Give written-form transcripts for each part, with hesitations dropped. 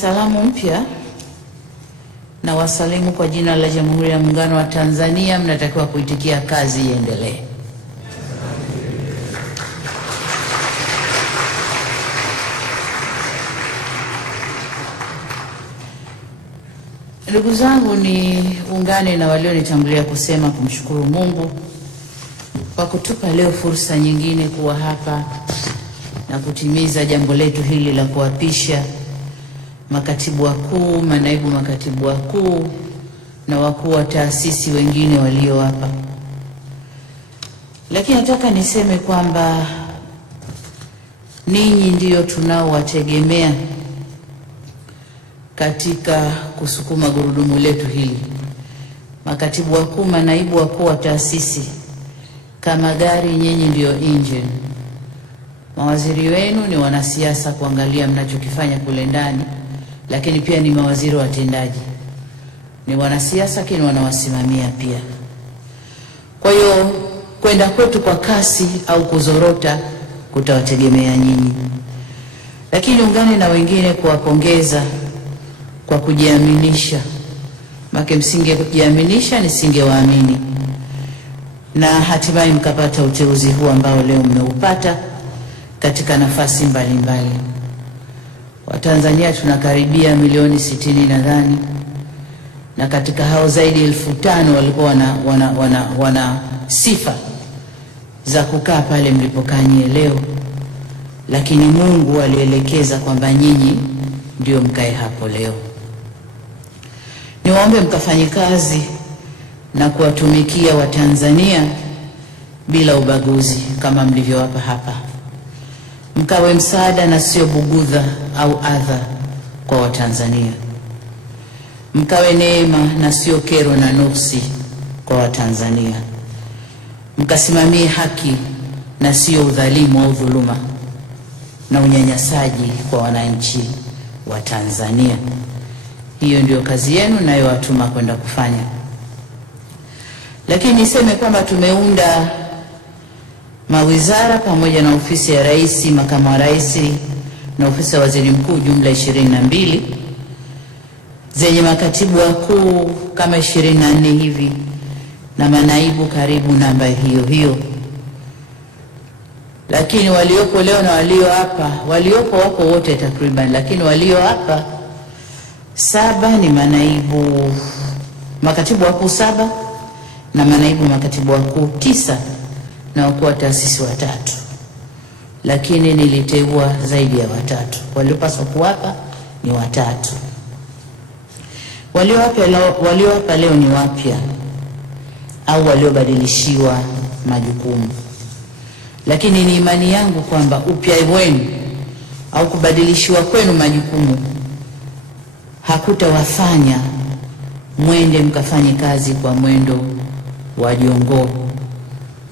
salamu mpya na wasalimu kwa jina la Jamhuri ya Muungano wa Tanzania. Mnatakiwa kuitikia kazi iendelee. Ndugu zangu, ni ungane na walionitangulia kusema kumshukuru Mungu kwa kutupa leo fursa nyingine kuwa hapa na kutimiza jambo letu hili la kuapisha makatibu wakuu, manaibu makatibu wakuu na wakuu wa taasisi wengine walio hapa. Lakini nataka niseme kwamba ninyi ndio tunaowategemea katika kusukuma gurudumu letu hili. Makatibu wakuu, manaibu wakuu wa taasisi, kama gari nyinyi ndio engine. Mawaziri wenu ni wanasiasa kuangalia mnachokifanya kule ndani, lakini pia ni mawaziri watendaji. Ni wanasiasa lakini wanawasimamia pia. Kwa hiyo kwenda kwetu kwa kasi au kuzorota kutawategemea nyinyi. Lakini ungane na wengine kuwapongeza kwa kujiaminisha. Make msingejiaminisha nisingewaamini. Na hatimaye mkapata uteuzi huu ambao leo mmeupata katika nafasi mbalimbali. Watanzania tunakaribia milioni 60 nadhani, na katika hao zaidi 1500 walikuwa wana sifa za kukaa pale mlipokaa nyie leo, lakini Mungu alielekeza kwamba nyinyi ndio mkae hapo leo. Niwaombe mkafanye kazi na kuwatumikia Watanzania bila ubaguzi kama mlivyowapa hapa. Mkawe msaada na sio bugudha au adha kwa Watanzania. Mkawe neema na sio kero na nuksi kwa Watanzania. Mkasimamie haki na sio udhalimu au dhuluma na unyanyasaji kwa wananchi wa Tanzania. Hiyo ndio kazi yenu nayowatuma kwenda kufanya. Lakini niseme kwamba tumeunda mawizara pamoja na ofisi ya rais, makamu wa rais na ofisi ya waziri mkuu, jumla 22 zenye makatibu wakuu kama 24 hivi na manaibu karibu namba hiyo hiyo. Lakini waliopo leo na walio hapa, waliopo wako wote takriban, lakini walio hapa 7 ni manaibu makatibu wakuu 7 na manaibu makatibu wakuu 9 na wakuu wa taasisi 3. Lakini niliteua zaidi ya 3. Waliopaswa kuwapa ni 3. Waliowapa leo ni wapya au waliobadilishiwa majukumu. Lakini ni imani yangu kwamba upya wenu au kubadilishiwa kwenu majukumu hakutawafanya mwende mkafanye kazi kwa mwendo wa jongo.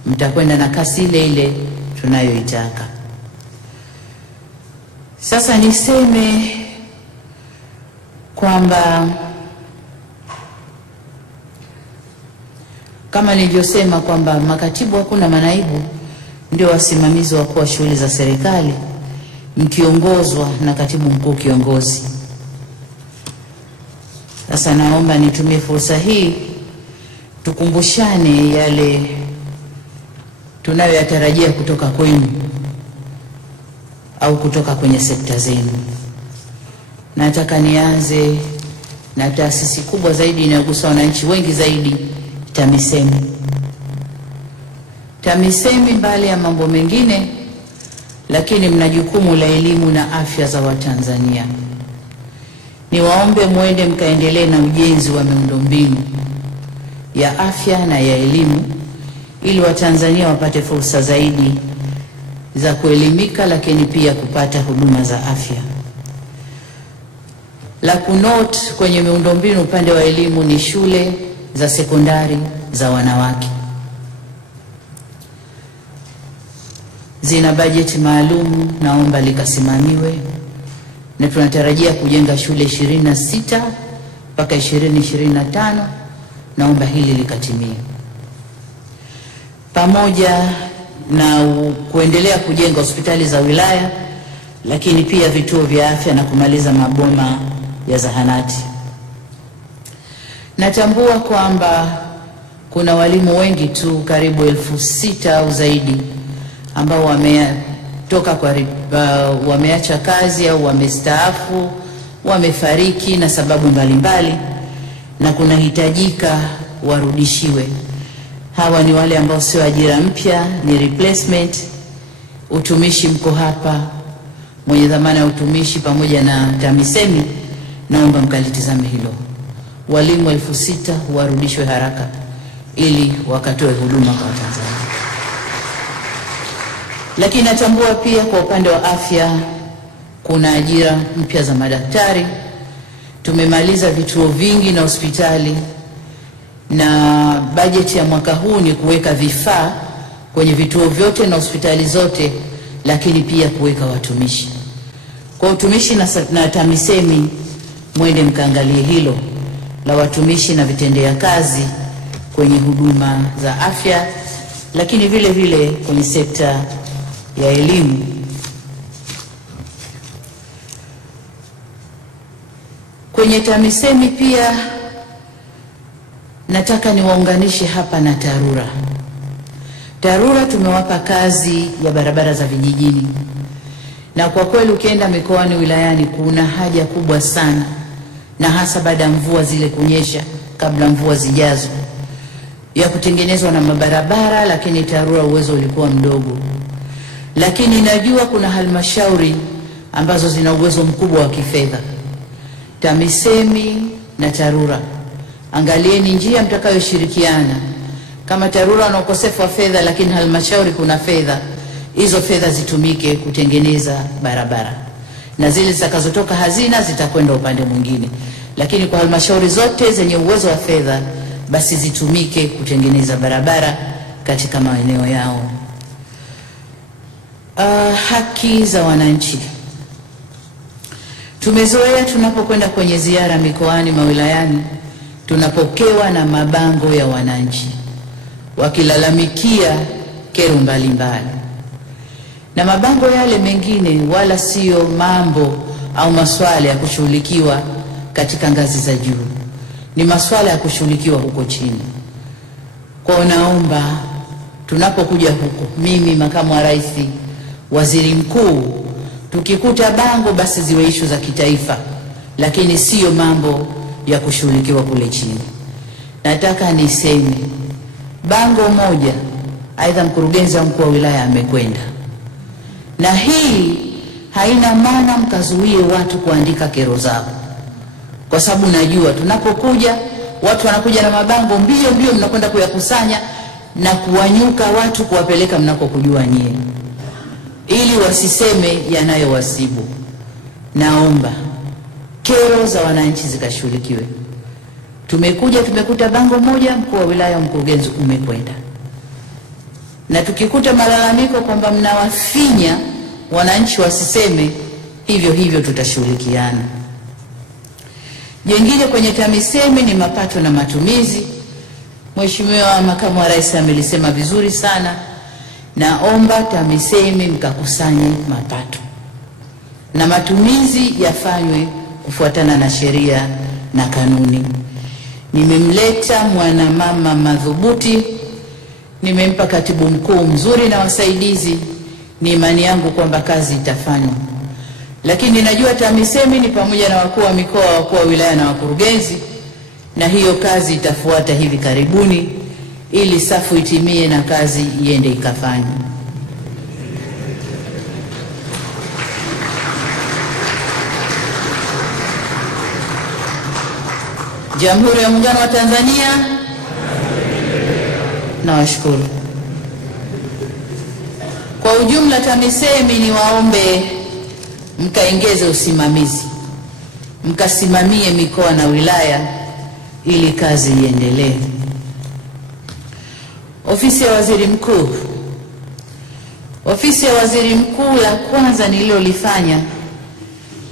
Mtakwenda na kasi ile ile tunayoitaka. Sasa niseme kwamba kama nilivyosema kwamba makatibu wakuu na manaibu ndio wasimamizi wakuu wa shughuli za serikali, mkiongozwa na katibu mkuu kiongozi. Sasa naomba nitumie fursa hii tukumbushane yale tunayoyatarajia kutoka kwenu au kutoka kwenye sekta zenu. Nataka nianze na taasisi kubwa zaidi inayogusa wananchi wengi zaidi, TAMISEMI. TAMISEMI mbali ya mambo mengine, lakini mna jukumu la elimu na afya za Watanzania. Niwaombe muende mkaendelee na ujenzi wa miundombinu ya afya na ya elimu ili Watanzania wapate fursa zaidi za kuelimika, lakini pia kupata huduma za afya. La kunote kwenye miundombinu upande wa elimu ni shule za sekondari za wanawake. Zina bajeti maalum, naomba likasimamiwe, na tunatarajia kujenga shule 26 mpaka 2025, naomba hili likatimie. Pamoja na kuendelea kujenga hospitali za wilaya lakini pia vituo vya afya na kumaliza maboma ya zahanati. Natambua kwamba kuna walimu wengi tu karibu 6,000 au zaidi ambao wameacha kazi au wamestaafu, wamefariki na sababu mbalimbali, na kunahitajika warudishiwe. Hawa ni wale ambao sio ajira mpya, ni replacement. Utumishi mko hapa, mwenye dhamana ya utumishi pamoja na TAMISEMI, naomba mkalitizame hilo. Walimu 6,000 warudishwe haraka ili wakatoe huduma kwa Tanzania. Lakini natambua pia kwa upande wa afya kuna ajira mpya za madaktari. Tumemaliza vituo vingi na hospitali, na bajeti ya mwaka huu ni kuweka vifaa kwenye vituo vyote na hospitali zote, lakini pia kuweka watumishi. Kwa utumishi na TAMISEMI, mwende mkaangalie hilo la watumishi na vitendea kazi kwenye huduma za afya, lakini vile vile kwenye sekta ya elimu. Kwenye TAMISEMI pia nataka niwaunganishe hapa na TARURA. TARURA tumewapa kazi ya barabara za vijijini, na kwa kweli ukienda mikoani, wilayani, kuna haja kubwa sana, na hasa baada ya mvua zile kunyesha, kabla mvua zijazo, ya kutengenezwa na mabarabara, lakini TARURA uwezo ulikuwa mdogo. Lakini najua kuna halmashauri ambazo zina uwezo mkubwa wa kifedha. TAMISEMI na TARURA, angalieni njia mtakayoshirikiana. Kama TARURA na ukosefu wa fedha, lakini halmashauri kuna fedha, hizo fedha zitumike kutengeneza barabara, na zile zitakazotoka hazina zitakwenda upande mwingine. Lakini kwa halmashauri zote zenye uwezo wa fedha, basi zitumike kutengeneza barabara katika maeneo yao. Haki za wananchi. Tumezoea tunapokwenda kwenye ziara mikoani, mawilayani, tunapokewa na mabango ya wananchi wakilalamikia kero mbalimbali, na mabango yale mengine wala sio mambo au maswala ya kushughulikiwa katika ngazi za juu, ni maswala ya kushughulikiwa huko chini. Kwa naomba tunapokuja huko, mimi makamu wa rais, waziri mkuu, tukikuta bango basi ziwe issue za kitaifa, lakini sio mambo ya kushughulikiwa kule chini. Nataka niseme bango moja, aidha mkurugenzi au mkuu wa wilaya amekwenda, na hii haina maana mkazuie watu kuandika kero zao, kwa sababu najua tunapokuja watu wanakuja na mabango mbio mbio, mnakwenda kuyakusanya na kuwanyuka watu kuwapeleka mnakokujua nyie, ili wasiseme yanayowasibu. Naomba kero za wananchi zikashughulikiwe. Tumekuja tumekuta bango moja, mkuu wa wilaya, mkurugenzi umekwenda, na tukikuta malalamiko kwamba mnawafinya wananchi wasiseme hivyo hivyo, tutashughulikiana. Jengine kwenye TAMISEMI ni mapato na matumizi. Mheshimiwa makamu wa rais amelisema vizuri sana. Naomba TAMISEMI mkakusanye mapato na matumizi yafanywe kufuatana na sheria na kanuni. Nimemleta mwanamama madhubuti, nimempa katibu mkuu mzuri na wasaidizi. Ni imani yangu kwamba kazi itafanywa, lakini najua TAMISEMI ni pamoja na wakuu wa mikoa, wakuu wa wilaya na wakurugenzi, na hiyo kazi itafuata hivi karibuni ili safu itimie na kazi iende ikafanywe. Jamhuri ya Muungano wa Tanzania, nawashukuru. Kwa ujumla, TAMISEMI ni waombe mkaongeze usimamizi, mkasimamie mikoa na wilaya ili kazi iendelee. Ofisi ya Waziri Mkuu. Ofisi ya Waziri Mkuu, la kwanza nililolifanya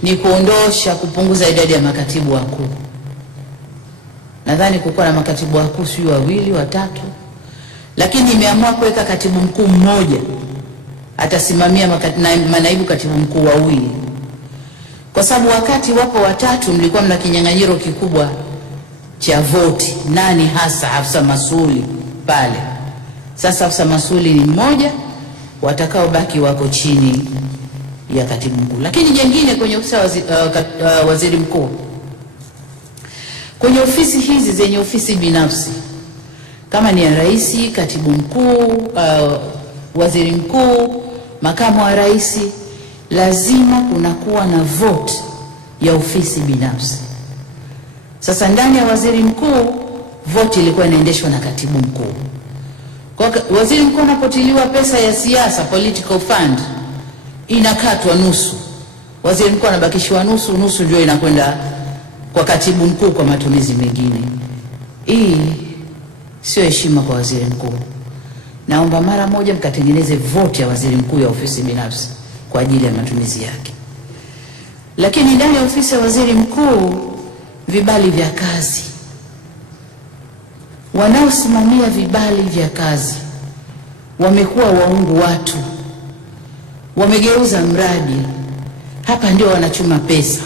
ni kupunguza idadi ya makatibu wakuu. Nadhani kulikuwa na makatibu wakuu sio 2 watatu, lakini nimeamua kuweka katibu mkuu mmoja atasimamia manaibu katibu mkuu wawili, kwa sababu wakati wapo watatu mlikuwa mna kinyang'anyiro kikubwa cha voti, nani hasa afisa masuli pale. Sasa afisa masuli ni mmoja, watakao baki wako chini ya katibu mkuu. Lakini jengine kwenye ofisi waziri mkuu, kwenye ofisi hizi zenye ofisi binafsi kama ni ya rais, katibu mkuu, waziri mkuu, makamu wa rais, lazima kunakuwa na vote ya ofisi binafsi. Sasa ndani ya waziri mkuu vote ilikuwa inaendeshwa na katibu mkuu. Kwa waziri mkuu anapotiliwa pesa ya siasa, political fund, inakatwa nusu, waziri mkuu anabakishwa nusu, nusu ndio inakwenda kwa katibu mkuu kwa matumizi mengine. Hii sio heshima kwa waziri mkuu. Naomba mara moja mkatengeneze vote ya waziri mkuu ya ofisi binafsi kwa ajili ya matumizi yake. Lakini ndani ya ofisi ya waziri mkuu, vibali vya kazi, wanaosimamia vibali vya kazi wamekuwa waungu watu, wamegeuza mradi. Hapa ndio wanachuma pesa.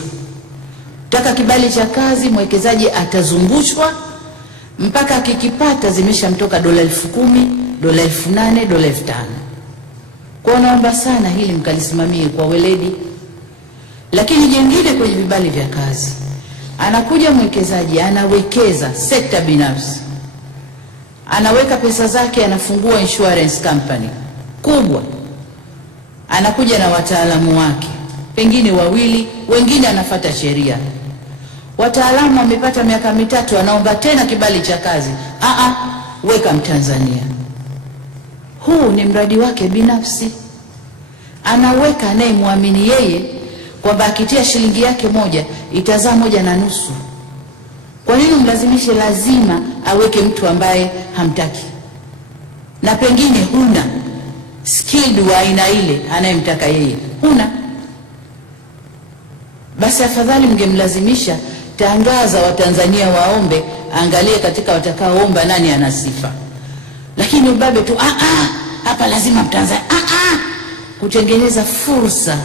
Taka kibali cha kazi, mwekezaji atazungushwa mpaka akikipata zimeshamtoka $10,000, $8,000, $5,000. Kwa naomba sana hili mkalisimamie kwa weledi. Lakini jengine kwenye vibali vya kazi, anakuja mwekezaji anawekeza sekta binafsi, anaweka pesa zake, anafungua insurance company kubwa, anakuja na wataalamu wake pengine wawili, wengine anafuata sheria. Wataalamu wamepata miaka 3, anaomba tena kibali cha kazi. Weka Mtanzania. Huu ni mradi wake binafsi, anaweka anayemwamini yeye, kwamba akitia shilingi yake moja itazaa 1.5. Kwa nini mlazimishe lazima aweke mtu ambaye hamtaki, na pengine huna skilled wa aina ile anayemtaka yeye, huna? Basi afadhali mngemlazimisha, tangaza Watanzania waombe, angalie katika watakaoomba nani ana sifa. Lakini ubabe tu, hapa lazima Mtanzania, kutengeneza fursa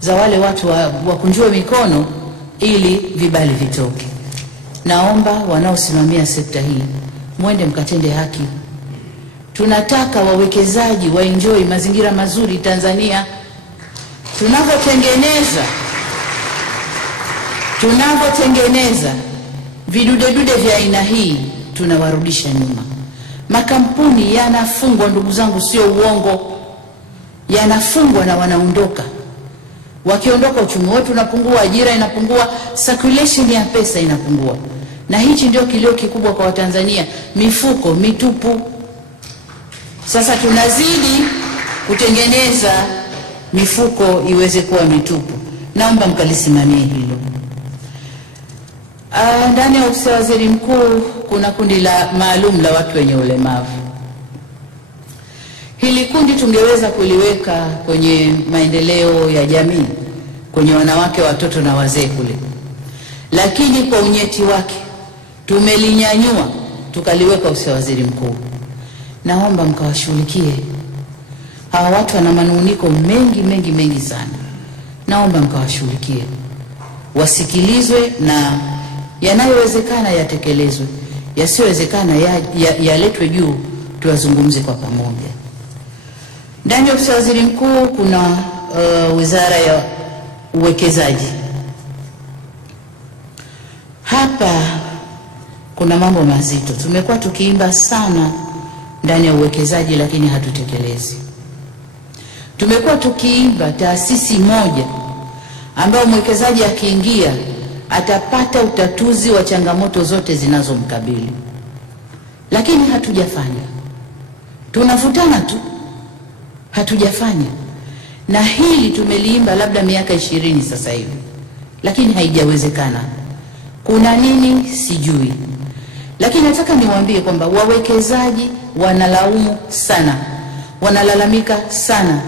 za wale watu wakunjue mikono ili vibali vitoke. Naomba wanaosimamia sekta hii mwende mkatende haki. Tunataka wawekezaji waenjoy mazingira mazuri Tanzania. Tunavyotengeneza vidude vya aina hii, tunawarudisha nyuma. Makampuni yanafungwa, ndugu zangu, sio uongo, yanafungwa na wanaondoka. Wakiondoka uchumi wetu unapungua, ajira inapungua, circulation ya pesa inapungua. Na hichi ndio kilio kikubwa kwa Watanzania, mifuko mitupu. Sasa tunazidi kutengeneza mifuko iweze kuwa mitupu. Naomba mkalisimamie hilo. Ndani ya ofisi ya waziri mkuu kuna kundi maalum la watu wenye ulemavu. Hili kundi tungeweza kuliweka kwenye maendeleo ya jamii, kwenye wanawake, watoto na wazee kule. Lakini kwa unyeti wake tumelinyanyua tukaliweka ofisi ya waziri mkuu. Naomba mkawashughulikie. Hawa watu wana manunguniko mengi sana. Naomba mkawashughulikie. Wasikilizwe na yanayowezekana yatekelezwe. Yasiyowezekana yaletwe juu, tuwazungumze kwa pamoja. Ndani ya ofisi ya waziri mkuu kuna wizara ya uwekezaji. Hapa kuna mambo mazito. Tumekuwa tukiimba sana ndani ya uwekezaji, lakini hatutekelezi. Tumekuwa tukiimba taasisi moja ambayo mwekezaji akiingia atapata utatuzi wa changamoto zote zinazomkabili, lakini hatujafanya. Tunafutana tu, hatujafanya. Na hili tumeliimba labda miaka 20 sasa hivi, lakini haijawezekana. Kuna nini sijui. Lakini nataka niwaambie kwamba wawekezaji wanalaumu sana, wanalalamika sana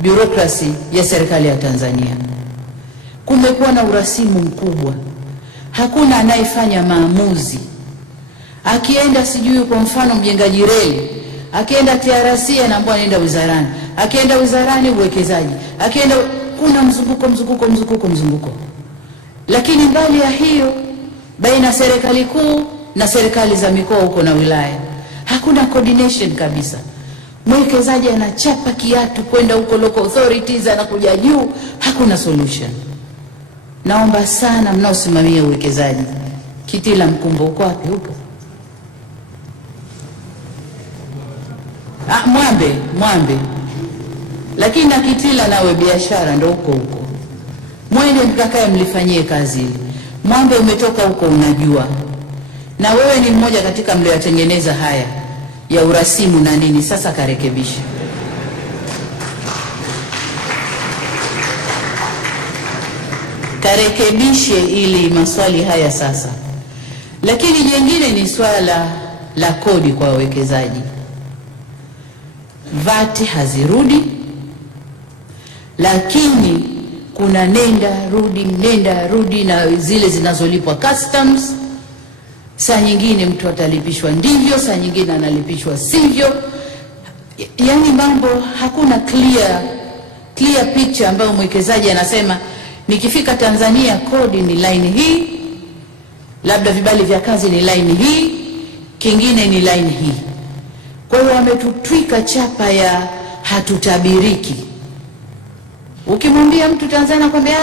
bureaucracy ya serikali ya Tanzania. Kumekuwa na urasimu mkubwa, hakuna anayefanya maamuzi. Akienda sijui kwa mfano mjengaji reli, Akienda TRC anaambiwa anaenda wizarani, akienda wizarani uwekezaji, akienda kuna mzunguko. Lakini mbali ya hiyo, baina serikali kuu na serikali za mikoa huko na wilaya hakuna coordination kabisa. Mwekezaji anachapa kiatu kwenda huko local authorities, anakuja juu, hakuna solution. Naomba sana mnaosimamia uwekezaji, Kitila Mkumbo uko wapi? Huko Mwambe, lakini na Kitila nawe biashara ndio huko, mwende mkakae mlifanyie kazi hili. Mwambe umetoka huko, unajua, na wewe ni mmoja katika mliotengeneza haya ya urasimu na nini. Sasa karekebishe ili maswali haya sasa. Lakini jingine ni swala la kodi kwa wawekezaji. VAT hazirudi, lakini kuna nenda rudi na zile zinazolipwa customs. Saa nyingine mtu atalipishwa ndivyo, saa nyingine analipishwa sivyo. Yani mambo, hakuna clear picture ambayo mwekezaji anasema nikifika Tanzania kodi ni line hii, labda vibali vya kazi ni line hii, kingine ni line hii. Kwa hiyo wametutwika chapa ya hatutabiriki. Ukimwambia mtu Tanzania kwambia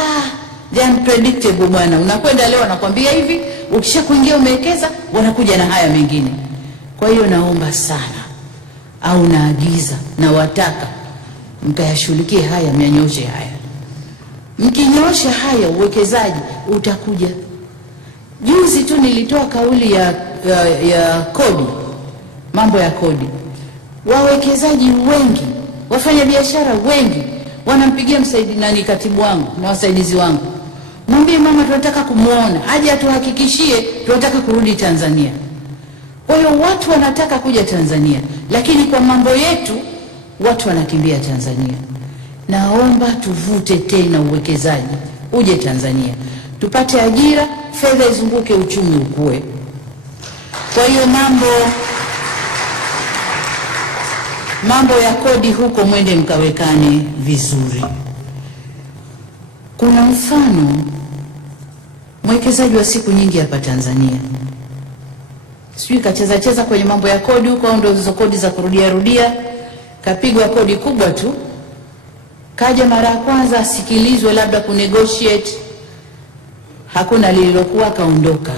unpredictable bwana, unakwenda leo anakuambia hivi, ukisha kuingia umewekeza wanakuja na haya mengine. Kwa hiyo naomba sana, au naagiza na wataka mkayashughulikie haya, mnyanyoshe haya. Mkinyosha haya uwekezaji utakuja. Juzi tu nilitoa kauli ya kodi, mambo ya kodi. Wawekezaji wengi, wafanya biashara wengi wanampigia katibu wangu na wasaidizi wangu, mwambie mama tunataka kumuona, aje atuhakikishie tunataka kurudi Tanzania. Kwa hiyo watu wanataka kuja Tanzania, lakini kwa mambo yetu watu wanakimbia Tanzania. Naomba tuvute tena uwekezaji uje Tanzania, tupate ajira, fedha izunguke, uchumi ukue. Kwa hiyo mambo ya kodi huko mwende mkawekane vizuri. Kuna mfano mwekezaji wa siku nyingi hapa Tanzania, sijui kacheza kwenye mambo ya kodi huko, au ndio hizo kodi za kurudia, kapigwa kodi kubwa tu, kaja mara ya kwanza asikilizwe labda kunegotiate, hakuna lililokuwa, kaondoka.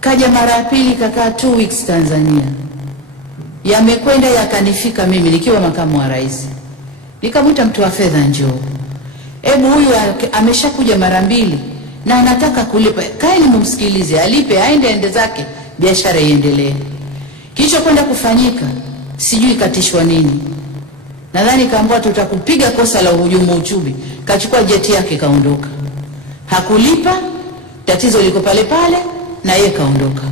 Kaja mara ya pili kakaa 2 weeks Tanzania. Yamekwenda yakanifika mimi nikiwa makamu wa rais, nikamwita mtu wa fedha, njoo, hebu huyu ameshakuja mara 2 na anataka kulipa, kaeni mumsikilize, alipe aende zake, biashara iendelee. Kisha kwenda kufanyika sijui katishwa nini, nadhani kaambiwa tutakupiga kosa la uhujumu uchumi, kachukua jeti yake kaondoka. Hakulipa, tatizo liko pale na yeye kaondoka.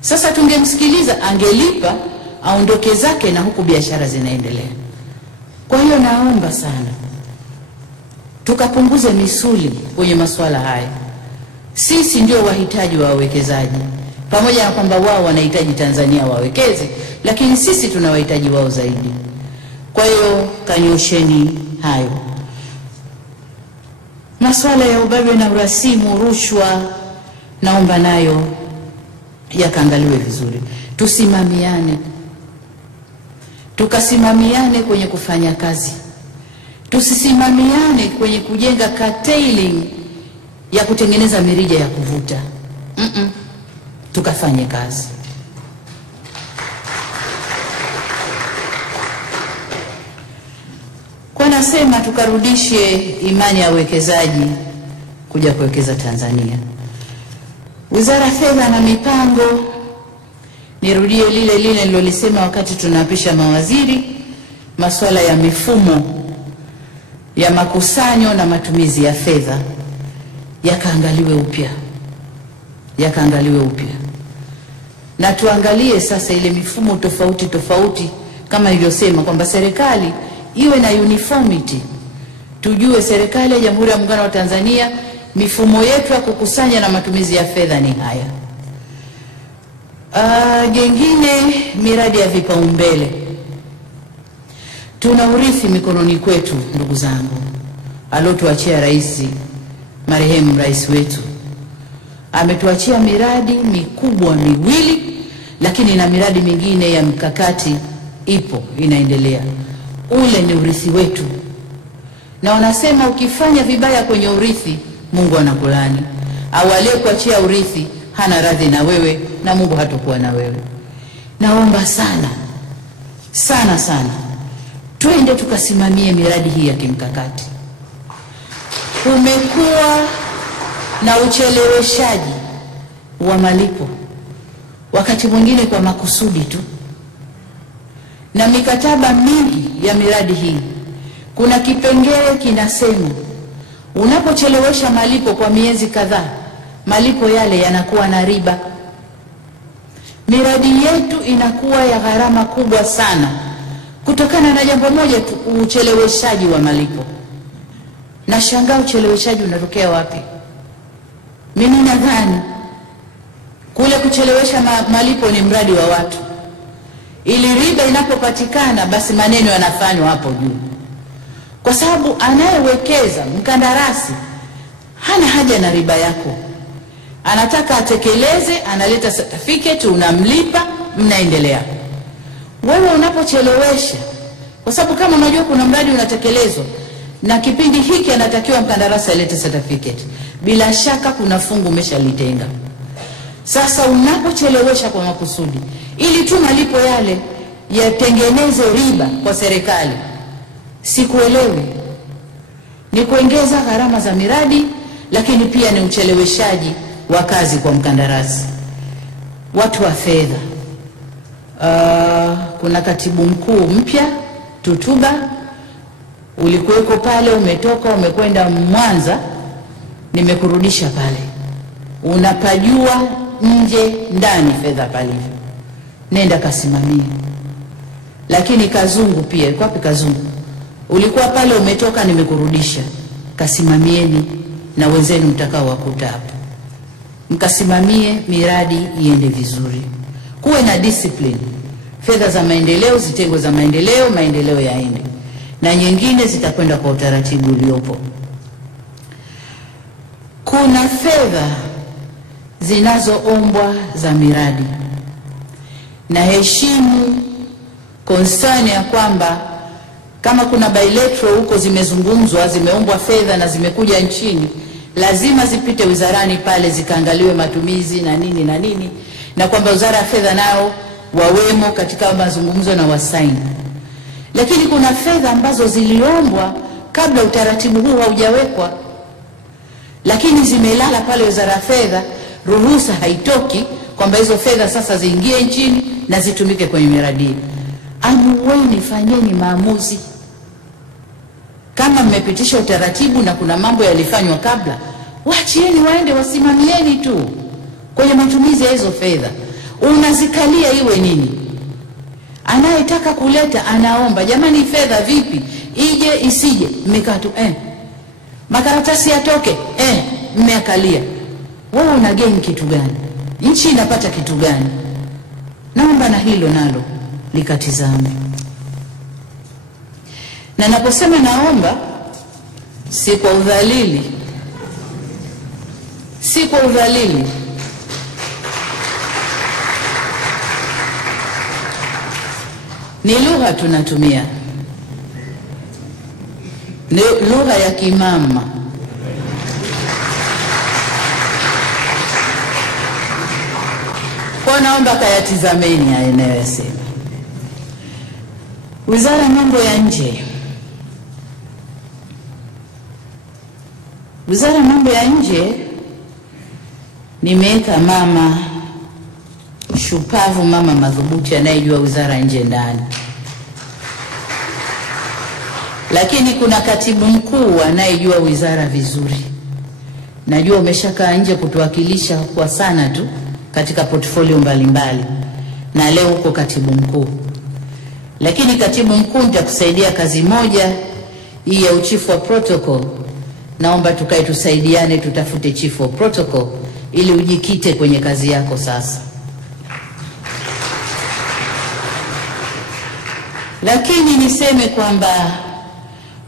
Sasa tungemsikiliza, angelipa aondoke zake na huku biashara zinaendelea. Kwa hiyo naomba sana tukapunguze misuli kwenye masuala haya. Sisi ndio wahitaji wa wawekezaji, pamoja na kwamba wao wanahitaji Tanzania wawekeze, lakini sisi tunawahitaji wao zaidi. Kwa hiyo kanyosheni hayo. Masuala ya ubabe na urasimu, rushwa, naomba nayo yakaangaliwe vizuri. Tukasimamiane kwenye kufanya kazi. Tusisimamiane kwenye kujenga cartailing ya kutengeneza mirija ya kuvuta. Tukafanye kazi. Kwa nasema tukarudishe imani ya uwekezaji kuja kuwekeza Tanzania. Wizara ya Fedha na Mipango, nirudie lile nilolisema wakati tunaapisha mawaziri, masuala ya mifumo ya makusanyo na matumizi ya fedha yakaangaliwe upya. Na tuangalie sasa ile mifumo tofauti kama ilivyosema kwamba serikali iwe na uniformity. Tujue serikali ya Jamhuri ya Muungano wa Tanzania, mifumo yetu ya kukusanya na matumizi ya fedha ni haya. Gengine, miradi ya vipaumbele. Tuna urithi mikononi kwetu, ndugu zangu, alotuachia marehemu rais wetu. Ametuachia miradi mikubwa miwili, lakini na miradi mingine ya mkakati ipo inaendelea. Ule ni urithi wetu, na wanasema ukifanya vibaya kwenye urithi Mungu anakulani, au aliyekuachia urithi hana radhi na wewe na Mungu hatakuwa na wewe. Naomba sana sana sana twende tukasimamie miradi hii ya kimkakati. Kumekuwa na ucheleweshaji wa malipo, wakati mwingine kwa makusudi tu, na mikataba mingi ya miradi hii kuna kipengele kinasema unapochelewesha malipo kwa miezi kadhaa, malipo yale yanakuwa na riba. Miradi yetu inakuwa ya gharama kubwa sana kutokana na jambo moja tu, ucheleweshaji wa malipo. Na shangaa ucheleweshaji unatokea wapi? Mimi nadhani kule kuchelewesha malipo ni mradi wa watu, ili riba inapopatikana basi maneno yanafanywa hapo juu, kwa sababu anayewekeza mkandarasi hana haja na riba yako. Anataka atekeleze, analeta certificate, unamlipa, mnaendelea. Wewe unapochelewesha, kwa sababu kama unajua kuna mradi unatekelezwa na kipindi hiki anatakiwa mkandarasi alete certificate, bila shaka kuna fungu umeshalitenga. Sasa unapochelewesha kwa makusudi ili tu malipo yale yatengeneze riba kwa serikali, sikuelewi. Ni kuongeza gharama za miradi, lakini pia ni ucheleweshaji wa kazi kwa mkandarasi. Watu wa fedha, kuna katibu mkuu mpya Tutuba, ulikuweko pale, umetoka umekwenda Mwanza, nimekurudisha pale. Unapajua nje ndani fedha palivyo, nenda kasimamia. Lakini Kazungu pia, kwa wapi Kazungu? Ulikuwa pale, umetoka, nimekurudisha. Kasimamieni na wenzenu mtakao wakuta hapo, mkasimamie miradi iende vizuri. Kuwe na discipline. Fedha za maendeleo zitengwe za maendeleo, maendeleo yaende, na nyingine zitakwenda kwa utaratibu uliopo. Kuna fedha zinazoombwa za miradi, na heshimu concern ya kwamba kama kuna bilateral huko zimezungumzwa, zimeombwa fedha na zimekuja nchini, lazima zipite wizarani pale zikaangaliwe matumizi na nini na nini, na kwamba wizara ya fedha nao wawemo katika mazungumzo na wasaini. Lakini kuna fedha ambazo ziliombwa kabla utaratibu huu haujawekwa, lakini zimelala pale wizara ya fedha, ruhusa haitoki kwamba hizo fedha sasa ziingie nchini na zitumike kwenye miradi. Amuweni, fanyeni maamuzi. Kama mmepitisha utaratibu na kuna mambo yalifanywa kabla, waachieni waende, wasimamieni tu kwenye matumizi ya hizo fedha. Unazikalia iwe nini? Anayetaka kuleta anaomba, jamani fedha vipi, ije isije, mmekaa tu makaratasi yatoke, mmeakalia. Wewe una gain kitu gani? Nchi inapata kitu gani? Naomba na hilo nalo likatizame. Na naposema naomba, si kwa udhalili, si kwa udhalili. Ni lugha tunatumia, ni lugha ya kimama. Kwa naomba kayatizameni haya ninayosema. Wizara ya Mambo ya Nje. Wizara ya Mambo ya Nje nimeweka mama shupavu, mama madhubuti anayejua wizara ya nje ndani. Lakini kuna katibu mkuu anayejua wizara vizuri. Najua umeshakaa nje kutuwakilisha kwa sana tu katika portfolio mbalimbali, na leo uko katibu mkuu. Lakini katibu mkuu nitakusaidia kazi moja hii ya chief wa protocol. Naomba tukae tusaidiane, tutafute chief wa protocol ili ujikite kwenye kazi yako sasa. Lakini niseme kwamba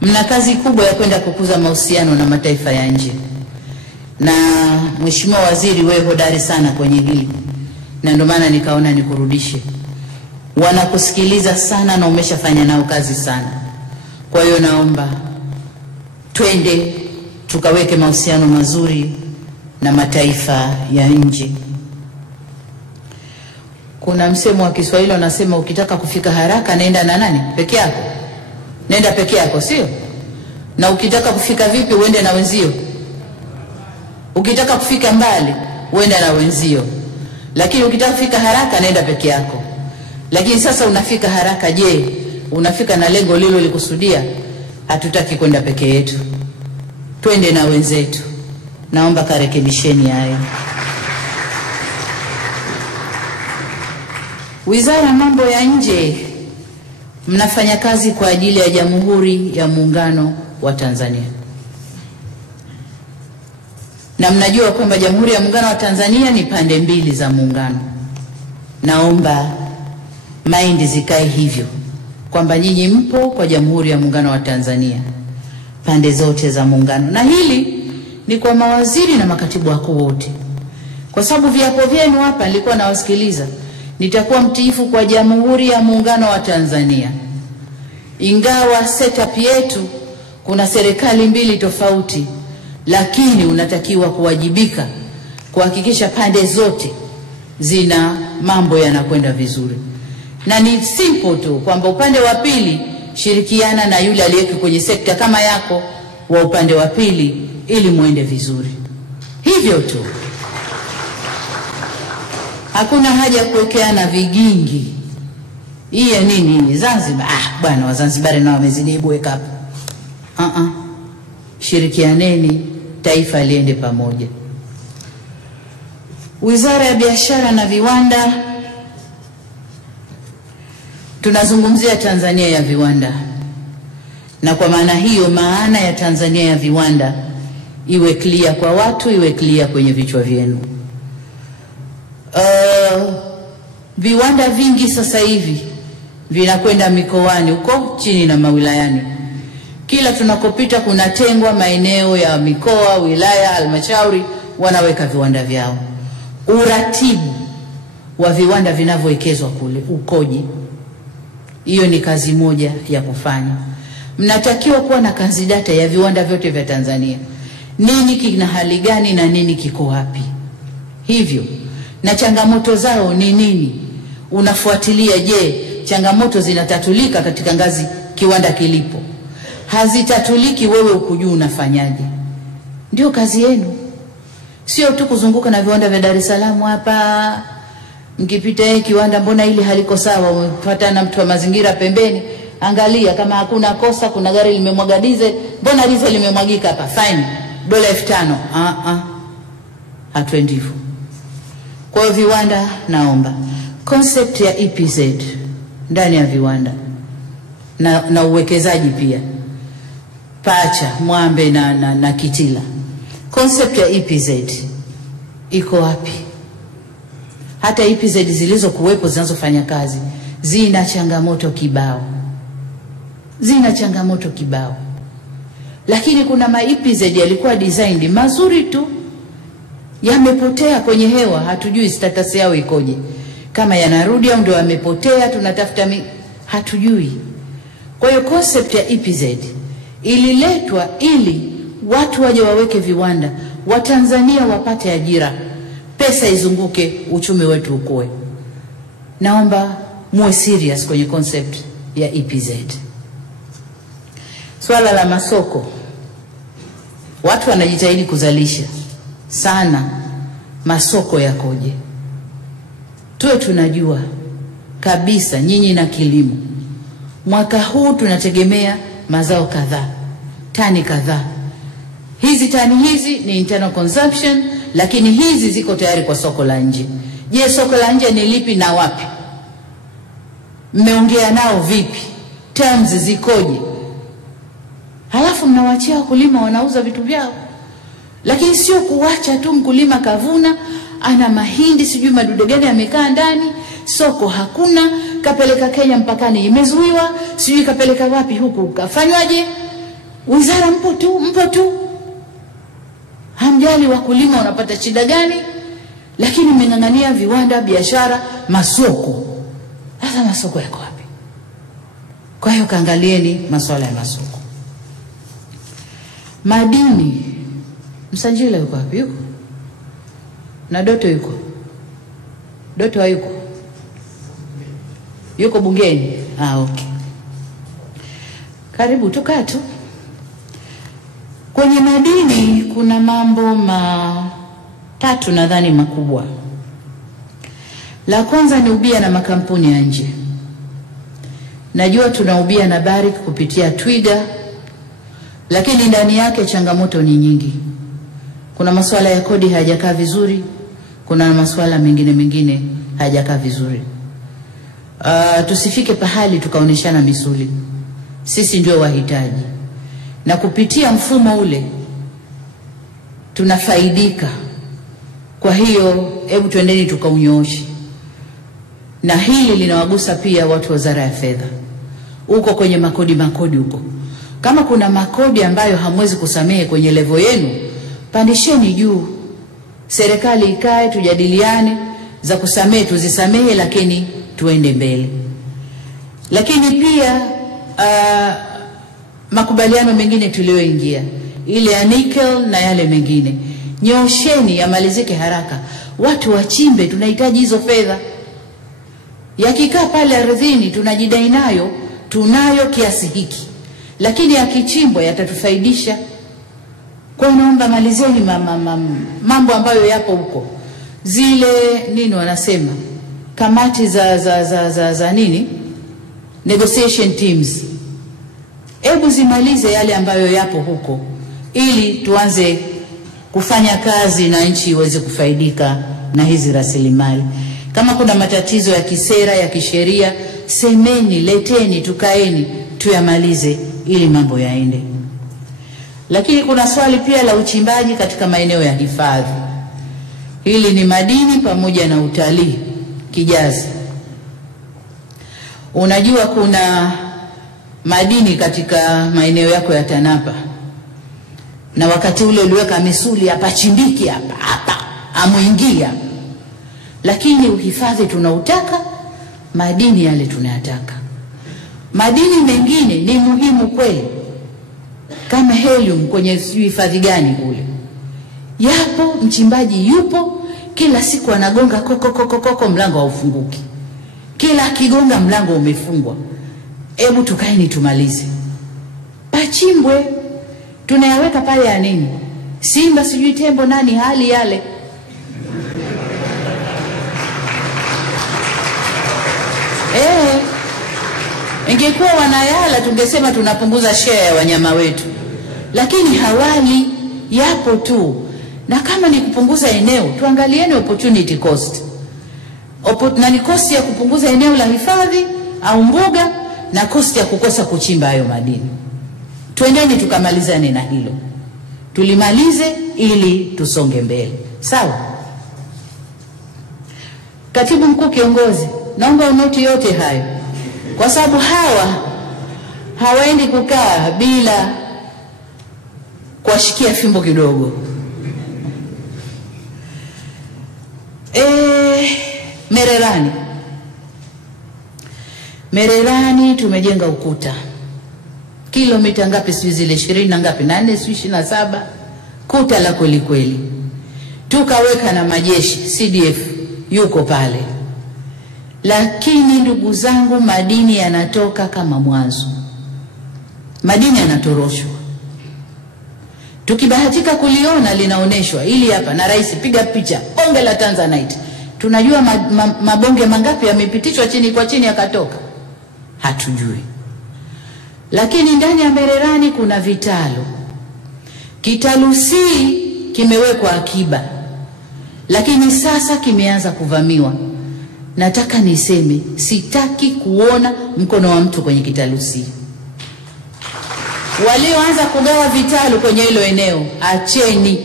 mna kazi kubwa ya kwenda kukuza mahusiano na mataifa ya nje. Na Mheshimiwa Waziri, wewe hodari sana kwenye hili. Na ndio maana nikaona nikurudishe. Wanakusikiliza sana na umeshafanya nao kazi sana. Kwa hiyo naomba twende tukaweke mahusiano mazuri na mataifa ya nje. Kuna msemo wa Kiswahili unasema ukitaka kufika haraka nenda na nani? Peke yako. Nenda peke yako, sio? Na ukitaka kufika vipi uende na wenzio? Ukitaka kufika mbali uende na wenzio. Lakini ukitaka kufika haraka nenda peke yako. Lakini sasa unafika haraka, je, unafika na lengo lilo likusudia? Hatutaki kwenda peke yetu. Twende na wenzetu. Naomba karekebisheni hayo. Wizara ya Mambo ya Nje, mnafanya kazi kwa ajili ya Jamhuri ya Muungano wa Tanzania. Na mnajua kwamba Jamhuri ya Muungano wa Tanzania ni pande mbili za muungano. Naomba maindi zikae hivyo kwamba nyinyi mpo kwa Jamhuri ya Muungano wa Tanzania, pande zote za muungano. Na hili ni kwa mawaziri na makatibu wakuu wote. Kwa sababu viapo vyenu hapa nilikuwa nawasikiliza. Nitakuwa mtiifu kwa Jamhuri ya Muungano wa Tanzania. Ingawa setup yetu kuna serikali mbili tofauti, lakini unatakiwa kuwajibika kuhakikisha pande zote zina mambo yanakwenda vizuri. Na ni simple tu kwamba upande wa pili shirikiana na yule aliyeko kwenye sekta kama yako wa upande wa pili ili muende vizuri. Hivyo tu. Hakuna haja kuwekeana vigingi. Hii ya nini? Zanzibar. Bwana wa Zanzibar nao wamezidi wake up. Shirikianeni, taifa liende pamoja. Wizara ya Biashara na Viwanda, tunazungumzia Tanzania ya viwanda. Na kwa maana hiyo, maana ya Tanzania ya viwanda iwe clear kwa watu, iwe clear kwenye vichwa vyenu. Viwanda vingi sasa hivi vinakwenda mikoani huko chini na mawilayani. Kila tunakopita kunatengwa maeneo ya mikoa, wilaya, halmashauri, wanaweka viwanda vyao. Uratibu wa viwanda vinavyowekezwa kule ukoje? Hiyo ni kazi moja ya kufanya. Mnatakiwa kuwa na kazi data ya viwanda vyote vya Tanzania. Nini kina hali gani na nini kiko wapi? Hivyo, na changamoto zao ni nini? Unafuatilia, je, changamoto zinatatulika katika ngazi kiwanda kilipo? Hazitatuliki, wewe ukujua unafanyaje? Ndio kazi yenu. Sio tu kuzunguka na viwanda vya Dar es Salaam hapa. Mkipita kiwanda mbona hili haliko sawa, umefuatana mtu wa mazingira pembeni, angalia kama hakuna kosa, kuna gari limemwaga diesel, mbona diesel limemwagika hapa, fine, dola 5,000. Hatuendi hivyo. Kwa viwanda, naomba concept ya EPZ ndani ya viwanda na uwekezaji pia, Pacha, Mwambe na Kitila. Concept ya EPZ iko wapi? Hata EPZ zilizokuwepo zinazofanya kazi zina changamoto kibao. Lakini kuna ma-EPZ yalikuwa designed mazuri tu, yamepotea kwenye hewa, hatujui status yao ikoje. Kama yanarudi au ndio yamepotea, tunatafuta hatujui. Kwa hiyo concept ya EPZ ililetwa ili watu waje waweke viwanda, Watanzania wapate ajira, pesa izunguke, uchumi wetu ukue. Naomba muwe serious kwenye concept ya EPZ. Swala la masoko, watu wanajitahidi kuzalisha sana, masoko yakoje? Tuwe tunajua kabisa nyinyi na kilimo. Mwaka huu tunategemea mazao kadhaa, tani kadhaa. Hizi tani hizi ni internal consumption, lakini hizi ziko tayari kwa soko la nje. Je, soko la nje ni lipi na wapi? Mmeongea nao vipi? Terms zikoje? Halafu mnawaachia wakulima wanauza vitu vyao. Lakini sio kuacha tu mkulima kavuna, ana mahindi sijui madude gani yamekaa ndani, soko hakuna, kapeleka Kenya mpakani imezuiwa, sijui kapeleka wapi huku kafanywaje. Wizara mpo tu. Hamjali wakulima wanapata shida gani, lakini mmeng'ang'ania viwanda, biashara, masoko. Sasa masoko yako wapi? Kwa hiyo kaangalieni masuala ya masoko. Madini, Msanjila yuko wapi? Yuko? Na Doto yuko? Doto hayuko? Yuko bungeni? Okay. Karibu tukaa tu. Kwenye madini kuna mambo matatu nadhani makubwa. La kwanza ni ubia na makampuni ya nje. Najua tunaubia na Barrick kupitia Twiga, lakini ndani yake changamoto ni nyingi. Kuna masuala ya kodi hayajakaa vizuri, kuna masuala mengine hayajakaa vizuri. Tusifike pahali tukaoneshana misuli. Sisi ndio wahitaji. Na kupitia mfumo ule tunafaidika. Kwa hiyo hebu tuendeni tukaunyooshe. Na hili linawagusa pia watu wa Wizara ya Fedha. Uko kwenye makodi huko. Kama kuna makodi ambayo hamwezi kusamehe kwenye level yenu, pandisheni juu. Serikali ikae tujadiliane za kusamehe tuzisamehe, lakini tuende mbele. Lakini pia makubaliano mengine tulioingia, ile ya nickel na yale mengine, nyosheni yamalizike haraka. Watu wachimbe, tunahitaji hizo fedha. Yakikaa pale ardhini tunajidai nayo, tunayo kiasi hiki, lakini yakichimbwa yatatufaidisha. Kwa naomba malizeni mambo ambayo yapo huko. Zile nini wanasema? Kamati za nini? Negotiation teams. Hebu zimalize yale ambayo yapo huko ili tuanze kufanya kazi na nchi iweze kufaidika na hizi rasilimali. Kama kuna matatizo ya kisera, ya kisheria, semeni, leteni, tukaeni, tuyamalize ili mambo yaende. Lakini kuna swali pia la uchimbaji katika maeneo ya hifadhi. Hili ni madini pamoja na utalii kijazi. Unajua kuna madini katika maeneo yako ya TANAPA. Na wakati ule uliweka misuli hapa chimbiki hapa amuingia. Lakini uhifadhi tunautaka, madini yale tunayataka. Madini mengine ni muhimu kweli. Kama helium kwenye hifadhi gani kule. Yapo, mchimbaji yupo, kila siku anagonga koko mlango haufunguki. Kila akigonga mlango umefungwa. Hebu tukaeni tumalize. Pachimbwe, tunayaweka pale ya nini? Simba sijui tembo nani hali yale. Ingekuwa wanayala tungesema tunapunguza share ya wanyama wetu. Lakini hawali, yapo tu. Na kama ni kupunguza eneo, tuangalieni opportunity cost. Na ni cost ya kupunguza eneo la hifadhi au mbuga na cost ya kukosa kuchimba hayo madini. Tuendeni tukamalizane na hilo. Tulimalize ili tusonge mbele. Sawa? Katibu Mkuu Kiongozi, naomba unoti yote hayo. Kwa sababu hawaendi kukaa bila kuwashikia fimbo kidogo. Mererani tumejenga ukuta. Kilomita ngapi sijui zile 20 na ngapi? 4 sijui 27. Kuta la kweli kweli. Tukaweka na majeshi, CDF yuko pale. Lakini ndugu zangu, madini yanatoka kama mwanzo. Madini yanatoroshwa. Tukibahatika kuliona linaoneshwa ili hapa na rais piga picha bonge la Tanzanite. Tunajua mabonge mangapi yamepitishwa chini kwa chini yakatoka? Hatujui. Lakini ndani ya Mererani kuna vitalu. Kitalu C kimewekwa akiba. Lakini sasa kimeanza kuvamiwa. Nataka niseme, sitaki kuona mkono wa mtu kwenye kitalu C. Walioanza kugawa vitalu kwenye hilo eneo, acheni,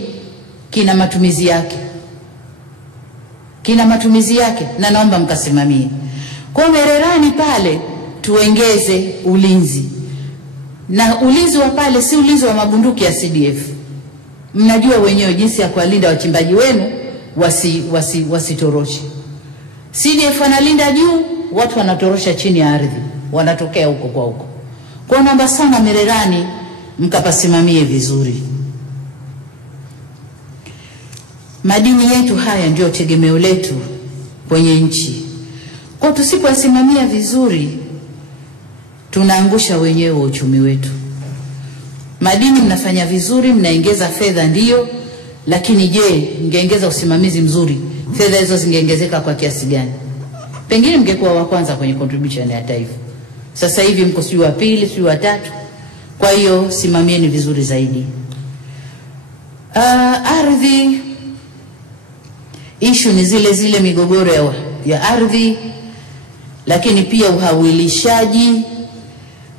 kina matumizi yake. Na naomba mkasimamie. Kwa Mererani pale tuongeze ulinzi, na ulinzi wa pale si ulinzi wa mabunduki ya CDF. Mnajua wenyewe jinsi ya kuwalinda wachimbaji wenu wasitoroshe. CDF wanalinda juu, watu wanatorosha chini ya ardhi, wanatokea huko kwa huko. Kwa naomba sana Mererani mkapasimamie vizuri. Madini yetu haya ndio tegemeo letu kwenye nchi. Kwa tusipoyasimamia vizuri, tunaangusha wenyewe uchumi wetu. Madini mnafanya vizuri, mnaongeza fedha ndio, lakini je, mngeongeza usimamizi mzuri, fedha hizo zingeongezeka kwa kiasi gani? Pengine mngekuwa wa kwanza kwenye contribution ya taifa. Sasa hivi mko sio wa pili, sio wa tatu. Kwa hiyo simamieni vizuri zaidi. Ardhi, issue ni zile migogoro ya ardhi, lakini pia uhawilishaji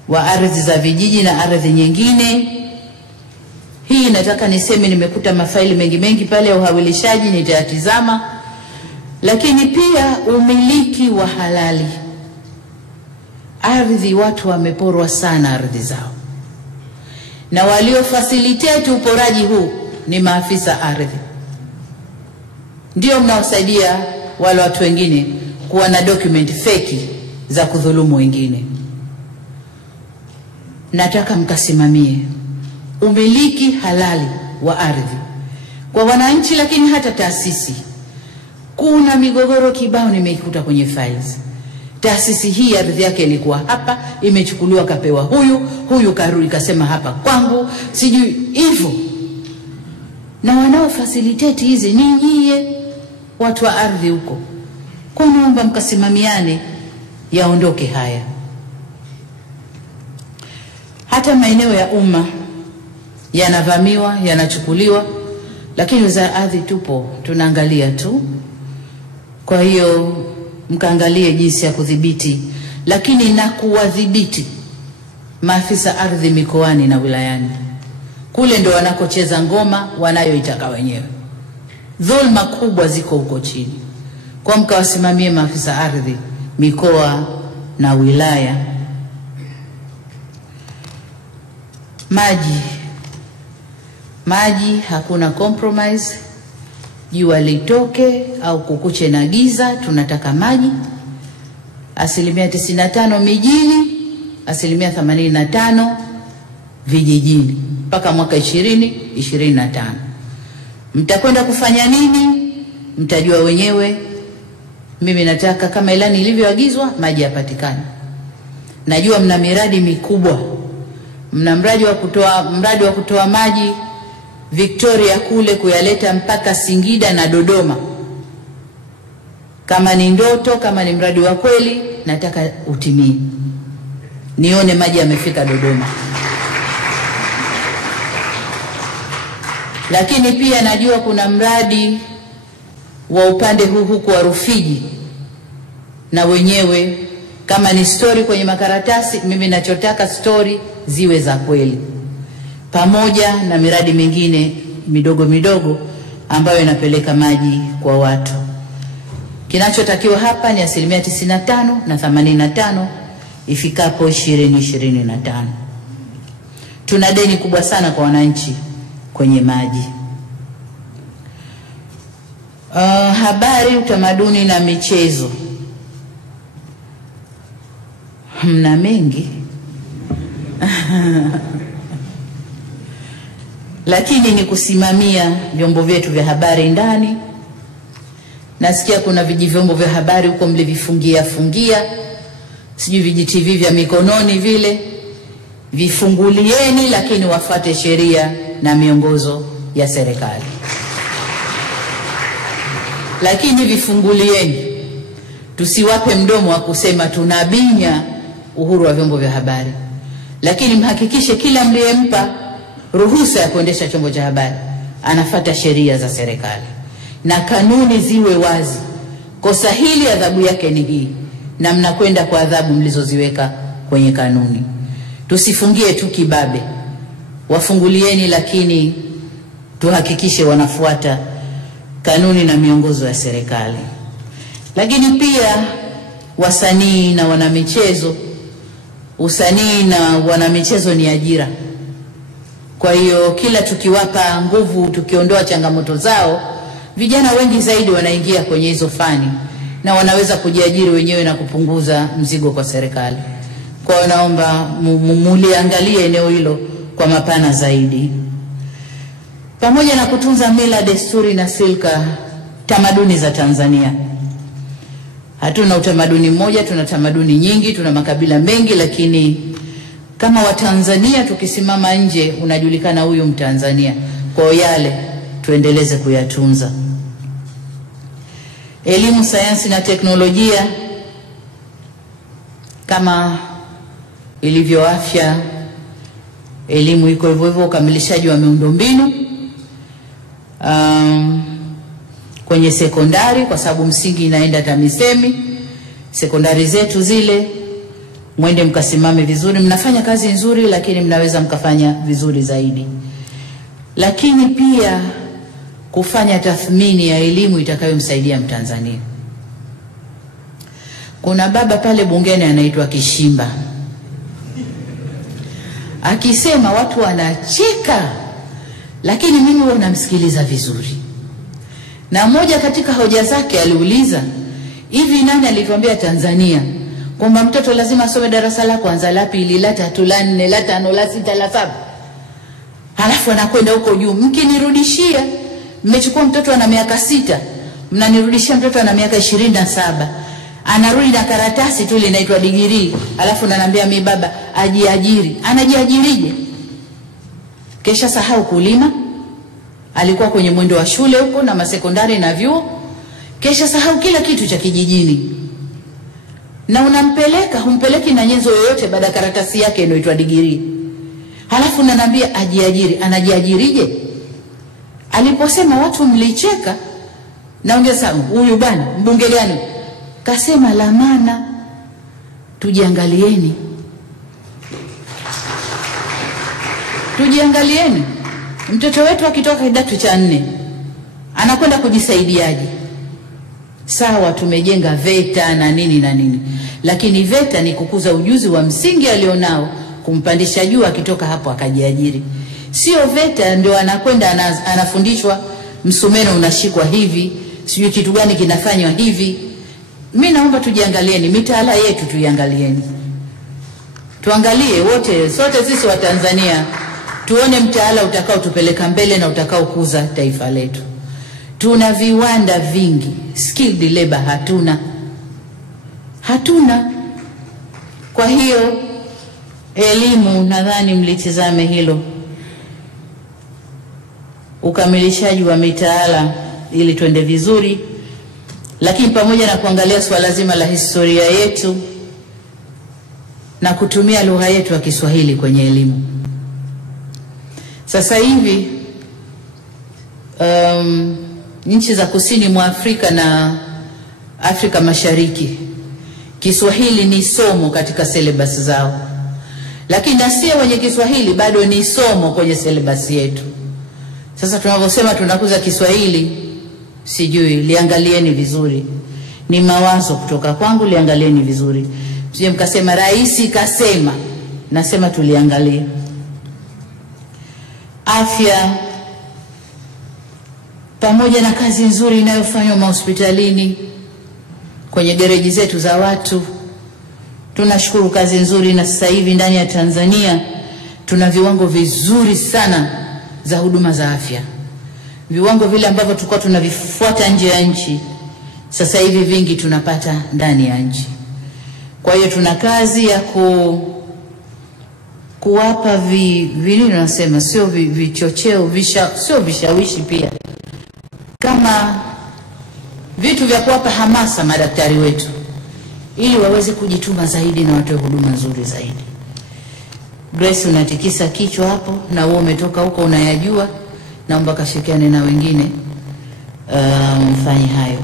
wa ardhi za vijiji na ardhi nyingine. Hii nataka niseme, nimekuta mafaili mengi pale ya uhawilishaji, nitayatizama. Lakini pia umiliki wa halali. Ardhi, watu wameporwa sana ardhi zao, na walio facilitate uporaji huu ni maafisa ardhi. Ndio mnaosaidia wale watu wengine kuwa na document feki za kudhulumu wengine. Nataka mkasimamie umiliki halali wa ardhi kwa wananchi, lakini hata taasisi. Kuna migogoro kibao nimeikuta kwenye files. Taasisi hii ardhi yake ilikuwa hapa, imechukuliwa kapewa huyu karudi kasema hapa kwangu, sijui hivyo. Na wanao facilitate hizi ni nyie watu wa ardhi huko. Kwa naomba mkasimamiane yaondoke haya. Hata maeneo ya umma yanavamiwa, yanachukuliwa, lakini wizara ardhi tupo, tunaangalia tu. Kwa hiyo mkaangalie jinsi ya kudhibiti, lakini na kuwadhibiti maafisa ardhi mikoani na wilayani. Kule ndo wanakocheza ngoma wanayoitaka wenyewe. Dhulma kubwa ziko huko chini. Kwa mkawasimamie maafisa ardhi mikoa na wilaya. Maji hakuna compromise. Jua litoke au kukuche na giza, tunataka maji. 95% mijini, 85% vijijini mpaka mwaka 2025. Mtakwenda kufanya nini? Mtajua wenyewe. Mimi nataka kama ilani ilivyoagizwa, maji yapatikane. Najua mna miradi mikubwa. Mna mradi wa kutoa maji Victoria kule kuyaleta mpaka Singida na Dodoma. Kama ni ndoto, kama ni mradi wa kweli, nataka utimie. Nione maji yamefika Dodoma. Lakini pia najua kuna mradi wa upande huu kwa Rufiji, na wenyewe kama ni story kwenye makaratasi, mimi nachotaka story ziwe za kweli, pamoja na miradi mingine midogo ambayo inapeleka maji kwa watu. Kinachotakiwa hapa ni 95% na 85% ifikapo 2025. Tuna deni kubwa sana kwa wananchi kwenye maji. Habari, utamaduni na michezo. Mna mengi. Lakini ni kusimamia vyombo vyetu vya habari ndani. Nasikia kuna vyombo vya habari huko mlivifungia, sijui VTV vya mikononi vile. Vifungulieni, lakini wafuate sheria na miongozo ya serikali. Lakini vifungulieni, tusiwape mdomo wa kusema tunabinya uhuru wa vyombo vya habari. Lakini mhakikishe kila mliyempa ruhusa ya kuendesha chombo cha habari anafuata sheria za serikali na kanuni ziwe wazi. Kosa hili adhabu yake ni hii, na mnakwenda kwa adhabu mlizoziweka kwenye kanuni. Tusifungie tu kibabe. Wafungulieni, lakini tuhakikishe wanafuata kanuni na miongozo ya serikali. Lakini pia wasanii na wanamichezo. Usanii na wanamichezo ni ajira. Kwa hiyo kila tukiwapa nguvu, tukiondoa changamoto zao, vijana wengi zaidi wanaingia kwenye hizo fani na wanaweza kujiajiri wenyewe na kupunguza mzigo kwa serikali. Kwa hiyo naomba muliangalie eneo hilo kwa mapana zaidi. Pamoja na kutunza mila, desturi na silka tamaduni za Tanzania. Hatuna utamaduni mmoja, tuna tamaduni nyingi, tuna makabila mengi, lakini kama Watanzania tukisimama nje unajulikana huyu Mtanzania. Kwa yale tuendeleze kuyatunza. Elimu, sayansi na teknolojia kama ilivyo afya, elimu iko hivyo hivyo. Ukamilishaji wa miundombinu kwenye sekondari, kwa sababu msingi inaenda TAMISEMI. Sekondari zetu zile mwende mkasimame vizuri. Mnafanya kazi nzuri, lakini mnaweza mkafanya vizuri zaidi. Lakini pia kufanya tathmini ya elimu itakayomsaidia Mtanzania. Kuna baba pale bungeni anaitwa Kishimba, akisema watu wanacheka, lakini mimi huwa namsikiliza vizuri. Na moja katika hoja zake aliuliza, hivi nani alituambia Tanzania kwamba mtoto lazima asome darasa la kwanza, la pili, la tatu, la nne, la tano, la sita, la saba, halafu anakwenda huko juu? Mkinirudishia, mmechukua mtoto ana miaka 6, mnanirudishia mtoto ana miaka 27, anarudi na karatasi tu linaitwa degree, halafu ananiambia mimi baba ajiajiri. Anajiajirije? Kesha sahau kulima, alikuwa kwenye mwendo wa shule huko na masekondari na vyuo, kesha sahau kila kitu cha kijijini. Na unampeleka, humpeleki na nyenzo yoyote baada karatasi yake inaitwa degree. Halafu unaniambia ajiajiri. Anajiajirije? Aliposema watu mlicheka, naongeza huyu bwana mbunge gani? Kasema la maana tujiangalieni. Tujiangalieni. Mtoto wetu akitoka kidato cha 4 anakwenda kujisaidiaje? Sawa, tumejenga VETA na nini na nini, lakini VETA ni kukuza ujuzi wa msingi alionao, kumpandisha juu, akitoka hapo akajiajiri. Sio VETA ndio anakwenda anafundishwa msumeno unashikwa hivi, sijui kitu gani kinafanywa hivi. Mimi naomba tujiangalieni, mitaala yetu tuiangalieni. Tuangalie wote, sote sisi wa Tanzania, tuone mtaala utakao tupeleka mbele na utakao kuza taifa letu. Tuna viwanda vingi, skilled labor hatuna. Kwa hiyo elimu, nadhani mlitizame hilo, ukamilishaji wa mitaala ili tuende vizuri, lakini pamoja na kuangalia swala zima la historia yetu na kutumia lugha yetu ya Kiswahili kwenye elimu. Sasa hivi nchi za kusini mwa Afrika na Afrika Mashariki, Kiswahili ni somo katika syllabus zao, lakini nasi wenye Kiswahili bado ni somo kwenye syllabus yetu. Sasa tunavyosema tunakuza Kiswahili, sijui, liangalieni vizuri. Ni mawazo kutoka kwangu, liangalieni vizuri. Msije mkasema rais kasema, nasema tuliangalie. Afya, pamoja na kazi nzuri inayofanywa mahospitalini, kwenye gereji zetu za watu, tunashukuru kazi nzuri. Na sasa hivi ndani ya Tanzania tuna viwango vizuri sana za huduma za afya. Viwango vile ambavyo tulikuwa tunavifuata nje ya nchi, sasa hivi vingi tunapata ndani ya nchi. Kwa hiyo tuna kazi ya kuwapa nini nasema, sio vichocheo, sio vishawishi pia, kama vitu vya kuwapa hamasa madaktari wetu ili waweze kujituma zaidi na watoe huduma nzuri zaidi. Grace, unatikisa kichwa hapo, na wewe umetoka huko unayajua, naomba kashirikiane na wengine mfanye hayo.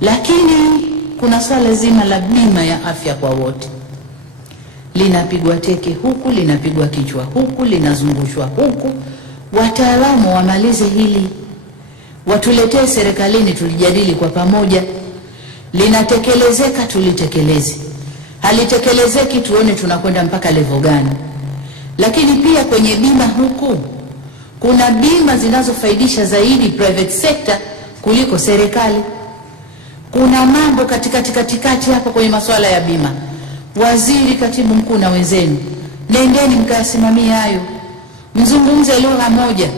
Lakini kuna swala zima la bima ya afya kwa wote. Linapigwa teke huku, linapigwa kichwa huku, linazungushwa huku. Wataalamu wamalize hili, watuletee serikalini, tulijadili kwa pamoja. Linatekelezeka tulitekeleze, halitekelezeki tuone tunakwenda mpaka level gani. Lakini pia kwenye bima huku kuna bima zinazofaidisha zaidi private sector kuliko serikali. Kuna mambo katikati hapo kwenye masuala ya bima. Waziri, katibu mkuu na wenzenu, nendeni mkasimamia hayo. Mzungumze lugha moja.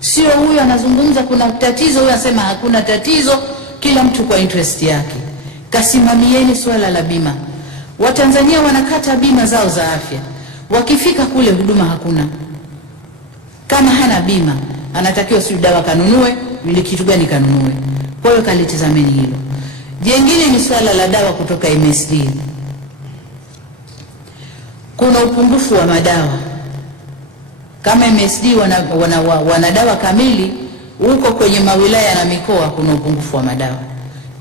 Sio huyu anazungumza kuna tatizo, huyu anasema hakuna tatizo, kila mtu kwa interest yake. Kasimamieni swala la bima. Watanzania wanakata bima zao za afya. Wakifika kule huduma hakuna. Kama hana bima, anatakiwa si dawa kanunue, ili kitu gani kanunue. Kwa hiyo kalitizameni hilo. Jengine ni swala la dawa kutoka MSD. Kuna upungufu wa madawa. Kama MSD wana dawa kamili, huko kwenye mawilaya na mikoa kuna upungufu wa madawa.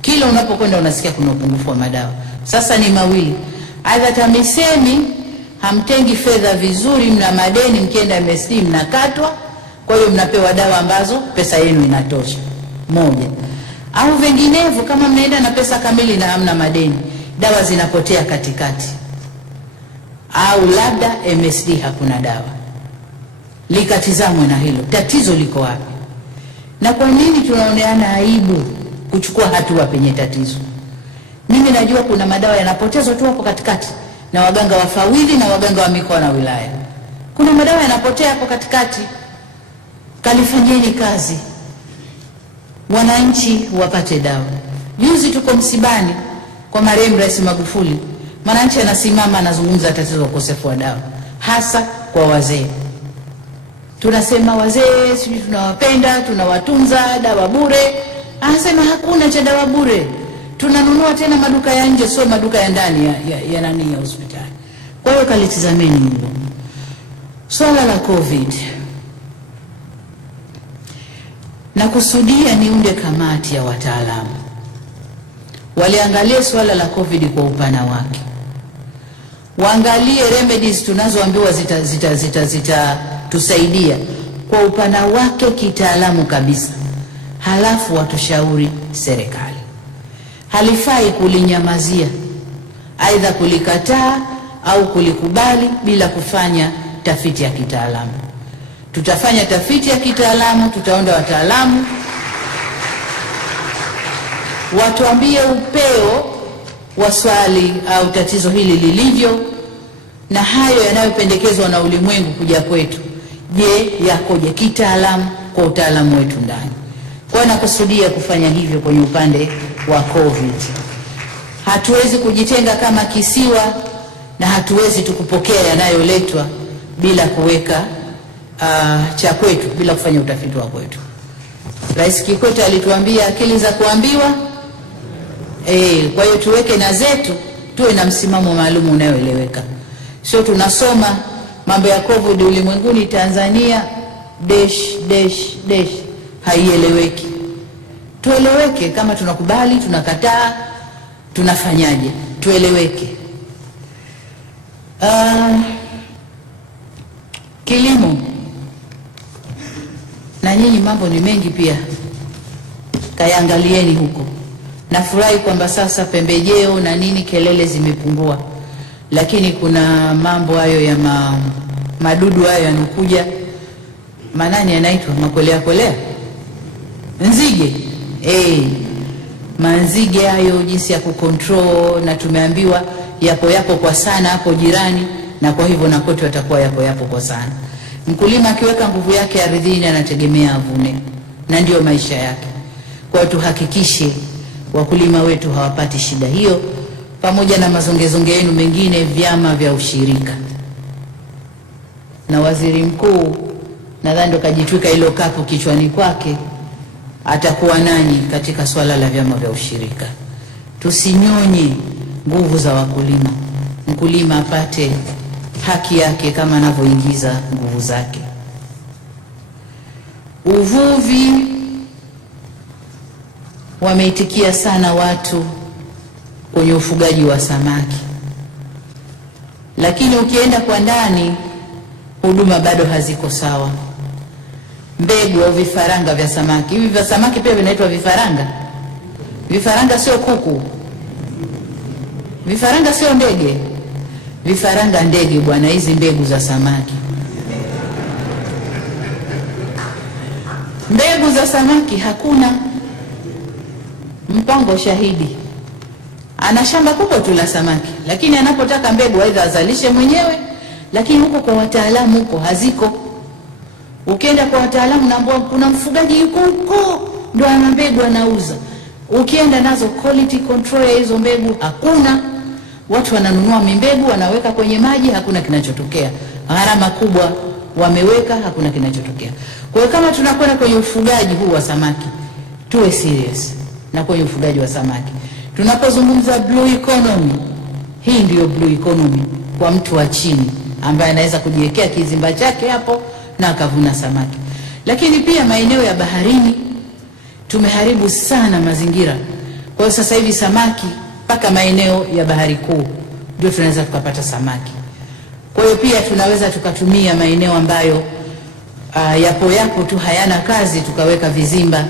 Kila unapokwenda unasikia kuna upungufu wa madawa. Sasa ni mawili. Aidha TAMISEMI hamtengi fedha vizuri, mna madeni, mkienda MSD mnakatwa, kwa hiyo mnapewa dawa ambazo pesa yenu inatosha. Moja. Au vinginevyo kama mnaenda na pesa kamili na hamna madeni, dawa zinapotea katikati. Au labda MSD hakuna dawa. Likatizamwe na hilo. Tatizo liko wapi? Na kwa nini tunaoneana aibu kuchukua hatua penye tatizo? Mimi najua kuna madawa yanapotezwa tu hapo katikati na waganga wafawidhi na waganga wa mikoa na wilaya. Kuna madawa yanapotea hapo katikati. Kalifanyeni kazi, wananchi wapate dawa. Juzi tuko msibani kwa marehemu Rais Magufuli. Mwananchi anasimama anazungumza tatizo la ukosefu wa dawa, hasa kwa wazee. Tunasema wazee sisi tunawapenda, tunawatunza, dawa bure. Anasema hakuna cha dawa bure. Tunanunua tena maduka ya nje, sio maduka ya ndani ya nani ya hospitali. Kwa hiyo kalitizameni hilo. Swala la COVID. Na kusudia niunde kamati ya wataalamu. Waliangalie swala la COVID kwa upana wake. Waangalie remedies tunazoambiwa tusaidia kwa upana wake kitaalamu kabisa. Halafu watushauri serikali. Halifai kulinyamazia, aidha kulikataa au kulikubali bila kufanya tafiti ya kitaalamu. Tutafanya tafiti ya kitaalamu, tutaonda wataalamu watuambie upeo wa swali au tatizo hili lilivyo, na hayo yanayopendekezwa na ulimwengu kuja kwetu, je, yakoje kitaalamu kwa utaalamu wetu ndani. Kwa nakusudia kufanya hivyo kwenye upande wa COVID. Hatuwezi kujitenga kama kisiwa, na hatuwezi tukupokea yanayoletwa bila kuweka cha kwetu, bila kufanya utafiti wa kwetu. Rais Kikwete alituambia akili za kuambiwa. Kwa hiyo tuweke na zetu, tuwe na msimamo maalum unaoeleweka. Sio tunasoma mambo ya COVID ulimwenguni, Tanzania dash haieleweki. Tueleweke, kama tunakubali, tunakataa, tunafanyaje, tueleweke. Kilimo. Na nyinyi mambo ni mengi pia, kayaangalieni huko. Nafurahi kwamba sasa pembejeo na nini kelele zimepungua, lakini kuna mambo hayo ya madudu hayo yanokuja, manani yanaitwa makolea nzige. Manzige hayo jinsi ya kucontrol, na tumeambiwa yapo kwa sana hapo jirani, na kwa hivyo na kwetu watakuwa yapo kwa sana. Mkulima akiweka nguvu yake ardhini anategemea avune, na ndio maisha yake. Kwa tuhakikishe wakulima wetu hawapati shida hiyo, pamoja na mazongezonge yenu mengine, vyama vya ushirika. Na waziri mkuu nadhani ndo kajitwika hilo kapu kichwani kwake, atakuwa nanyi katika swala la vyama vya ushirika. Tusinyonye nguvu za wakulima. Mkulima apate haki yake kama anavyoingiza nguvu zake. Uvuvi, wameitikia sana watu kwenye ufugaji wa samaki, lakini ukienda kwa ndani huduma bado haziko sawa. Mbegu au vifaranga vya samaki, hivi vya samaki pia vinaitwa vifaranga. Vifaranga sio kuku, Vifaranga sio ndege. Vifaranga ndege bwana, hizi mbegu za samaki. Mbegu za samaki hakuna. Mpango shahidi ana shamba kubwa tu la samaki, lakini anapotaka mbegu aidha azalishe mwenyewe, lakini huko kwa wataalamu huko haziko. Ukienda kwa wataalamu naambia kuna mfugaji yuko huko ndio ana mbegu anauza. Ukienda nazo quality control ya hizo mbegu hakuna. Watu wananunua mbegu wanaweka kwenye maji, hakuna kinachotokea. Gharama kubwa wameweka, hakuna kinachotokea. Kwa hiyo kama tunakwenda kwenye ufugaji huu wa samaki, tuwe serious na kwenye ufugaji wa samaki. Tunapozungumza blue economy, hii ndio blue economy kwa mtu wa chini ambaye anaweza kujiwekea kizimba chake hapo na akavuna samaki. Lakini pia maeneo ya baharini tumeharibu sana mazingira. Kwa hiyo sasa hivi samaki mpaka maeneo ya bahari kuu ndio tunaweza tukapata samaki. Kwa hiyo pia tunaweza tukatumia maeneo ambayo yapo tu hayana kazi, tukaweka vizimba,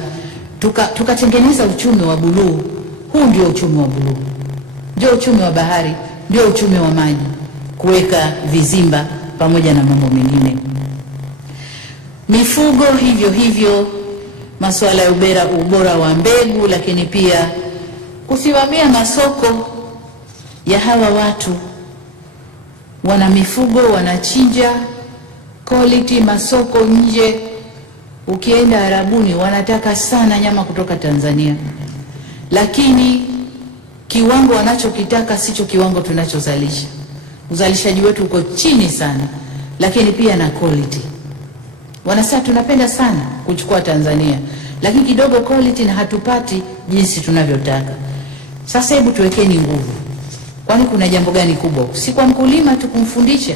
tukatengeneza uchumi wa buluu. Huu ndio uchumi wa buluu, ndio uchumi wa bahari, ndio uchumi wa maji, kuweka vizimba pamoja na mambo mengine. Mifugo hivyo hivyo, masuala ya ubora wa mbegu, lakini pia kusimamia masoko ya hawa watu. Wana mifugo, wanachinja quality, masoko nje. Ukienda Arabuni wanataka sana nyama kutoka Tanzania, lakini kiwango wanachokitaka sicho kiwango tunachozalisha. Uzalishaji wetu uko chini sana, lakini pia na quality. Wanasema tunapenda sana kuchukua Tanzania, lakini kidogo quality na hatupati jinsi tunavyotaka. Sasa hebu tuwekeni nguvu. Kwani kuna jambo gani kubwa? Si kwa mkulima tu kumfundisha.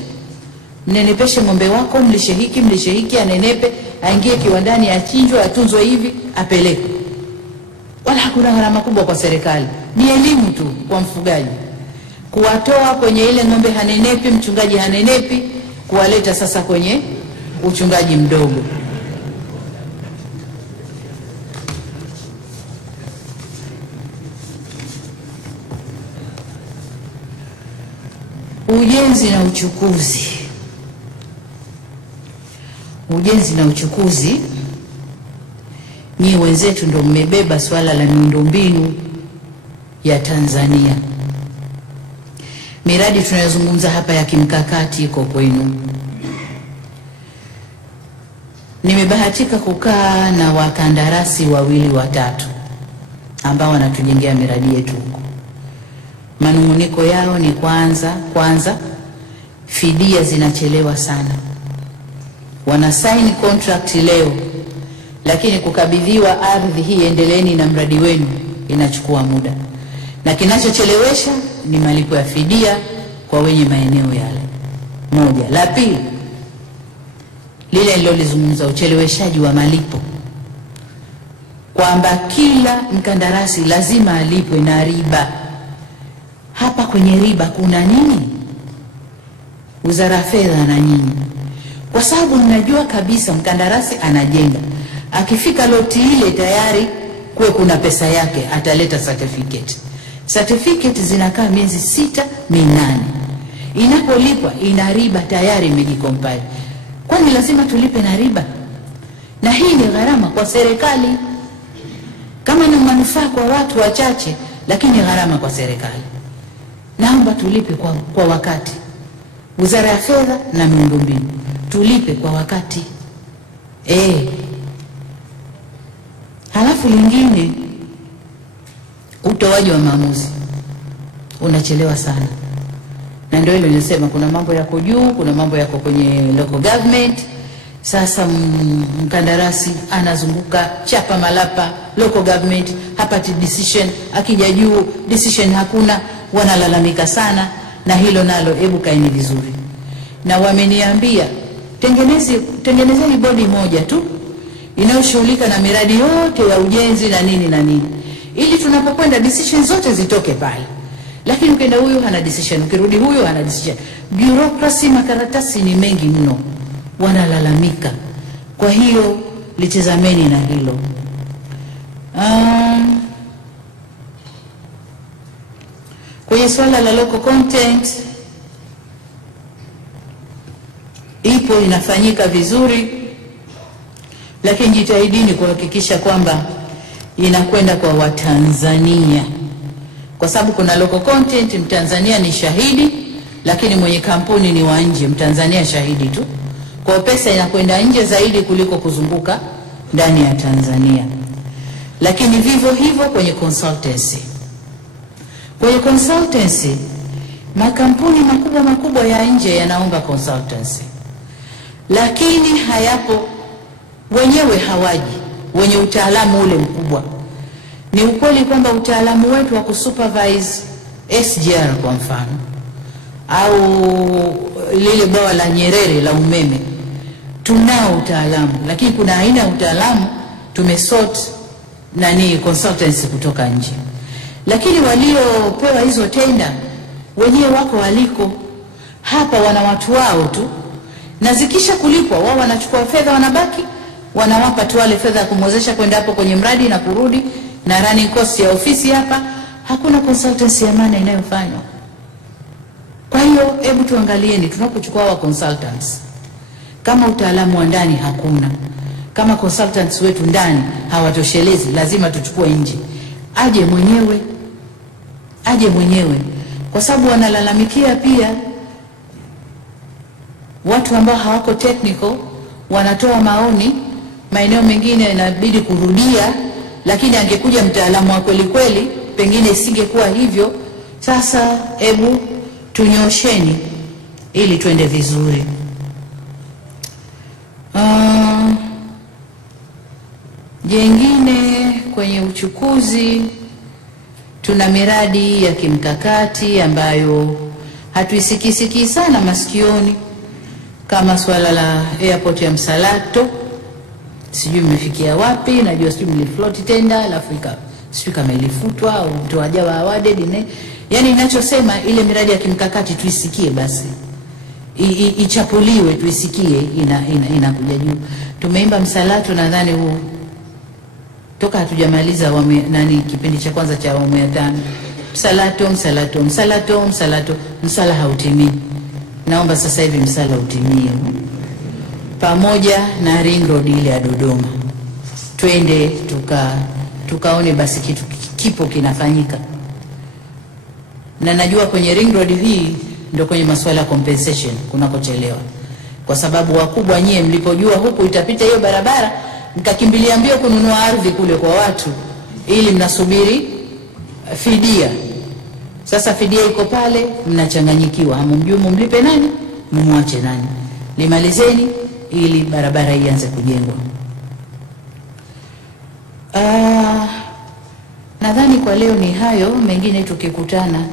Mnenepeshe ng'ombe wako, mlishe hiki, anenepe, aingie kiwandani, achinjwe, atunzwe hivi, apeleke. Wala hakuna gharama kubwa kwa serikali. Ni elimu tu kwa mfugaji. Kuwatoa kwenye ile ng'ombe hanenepi, mchungaji hanenepi, kuwaleta sasa kwenye uchungaji mdogo. Ujenzi na uchukuzi. Ujenzi na uchukuzi, ni wenzetu ndio mmebeba swala la miundombinu ya Tanzania. Miradi tunayozungumza hapa ya kimkakati iko kwenu. Nimebahatika kukaa na wakandarasi 2-3 ambao wanatujengea miradi yetu huko. Manunguniko yao ni kwanza fidia zinachelewa sana. Wana sign contract leo, lakini kukabidhiwa ardhi hii endeleeni na mradi wenu inachukua muda. Na kinachochelewesha ni malipo ya fidia kwa wenye maeneo yale. Moja. La pili, lile nilolizungumza, ucheleweshaji wa malipo, kwamba kila mkandarasi lazima alipwe na riba. Hapa kwenye riba kuna nini? Wizara ya Fedha na nyinyi, kwa sababu mnajua kabisa mkandarasi anajenga, akifika loti ile tayari kuwe kuna pesa yake, ataleta certificate zinakaa miezi 6-8. Inapolipwa ina riba tayari imejikompare. Kwani lazima tulipe na riba? Na hii ni gharama kwa serikali. Kama ni manufaa kwa watu wachache, lakini gharama kwa serikali. Naomba tulipe kwa wakati. Wizara ya Fedha na miundombinu, tulipe kwa wakati. Halafu lingine, utoaji wa maamuzi unachelewa sana. Na ndio hilo nilisema, kuna mambo yako juu, kuna mambo yako kwenye local government. Sasa mkandarasi anazunguka chapa malapa local government, hapati decision, akija juu decision hakuna, wanalalamika sana. Na hilo nalo hebu kaeni vizuri. Na wameniambia tengenezeni bodi moja tu inayoshughulika na miradi yote ya ujenzi na nini, ili tunapokwenda decision zote zitoke pale. Lakini ukienda huyu hana decision, ukirudi huyu hana decision. Bureaucracy, makaratasi ni mengi mno, wanalalamika. Kwa hiyo litazameni na hilo. Kwenye Kwenye swala la local content ipo inafanyika vizuri, lakini jitahidini kuhakikisha kwamba inakwenda kwa Watanzania, kwa sababu kuna local content Mtanzania ni shahidi, lakini mwenye kampuni ni wa nje, Mtanzania shahidi tu. Kwa pesa inakwenda nje zaidi kuliko kuzunguka ndani ya Tanzania. Lakini vivyo hivyo kwenye consultancy. Kwenye consultancy, makampuni makubwa ya nje yanaomba consultancy, lakini hayapo, wenyewe hawaji, wenye utaalamu ule mkubwa. Ni ukweli kwamba utaalamu wetu wa kusupervise SGR kwa mfano, au lile bwawa la Nyerere la umeme, tunao utaalamu, lakini kuna aina ya utaalamu tumesort consultancy kutoka nje. Lakini waliopewa hizo tenda wenyewe wako waliko hapa, wana watu wao tu, na zikisha kulipwa wao wanachukua fedha, wanabaki wanawapa tu wale fedha kumwezesha kwenda hapo kwenye mradi na kurudi, na running cost ya ofisi hapa. Hakuna consultancy ya maana inayofanywa. Kwa hiyo hebu tuangalieni tunapochukua wa consultants, kama utaalamu wa ndani hakuna, kama consultants wetu ndani hawatoshelezi, lazima tuchukue nje. Aje mwenyewe, kwa sababu wanalalamikia pia watu ambao hawako technical, wanatoa maoni, maeneo mengine inabidi kurudia, lakini angekuja mtaalamu wa kweli kweli pengine isingekuwa hivyo. Sasa hebu tunyosheni ili twende vizuri. Jengine kwenye uchukuzi, tuna miradi ya kimkakati ambayo hatuisikisiki sana masikioni, kama swala la airport ya Msalato. Sijui mmefikia wapi, najua sijui mlifloat tender alafu sijui kama ilifutwa au mtoajawa awarded ne. Yani ninachosema ile miradi ya kimkakati tuisikie basi. Ichapuliwe tuisikie inakuja juu. Tumeimba Msalato nadhani huu toka hatujamaliza kipindi cha kwanza cha awamu ya 5. Msalato, msala hautimii. Naomba sasa hivi msala utimie, pamoja na ring road ile ya Dodoma. Twende tukaone basi kitu kipo kinafanyika. Na najua kwenye ring road hii ndio kwenye masuala ya compensation kunakochelewa, kwa sababu wakubwa nyie mlipojua huku itapita hiyo barabara, mkakimbilia mbio kununua ardhi kule kwa watu ili mnasubiri fidia. Sasa fidia iko pale, mnachanganyikiwa, hamumjui mumlipe nani, mumwache nani. Limalizeni ili barabara ianze kujengwa. Nadhani kwa leo ni hayo, mengine tukikutana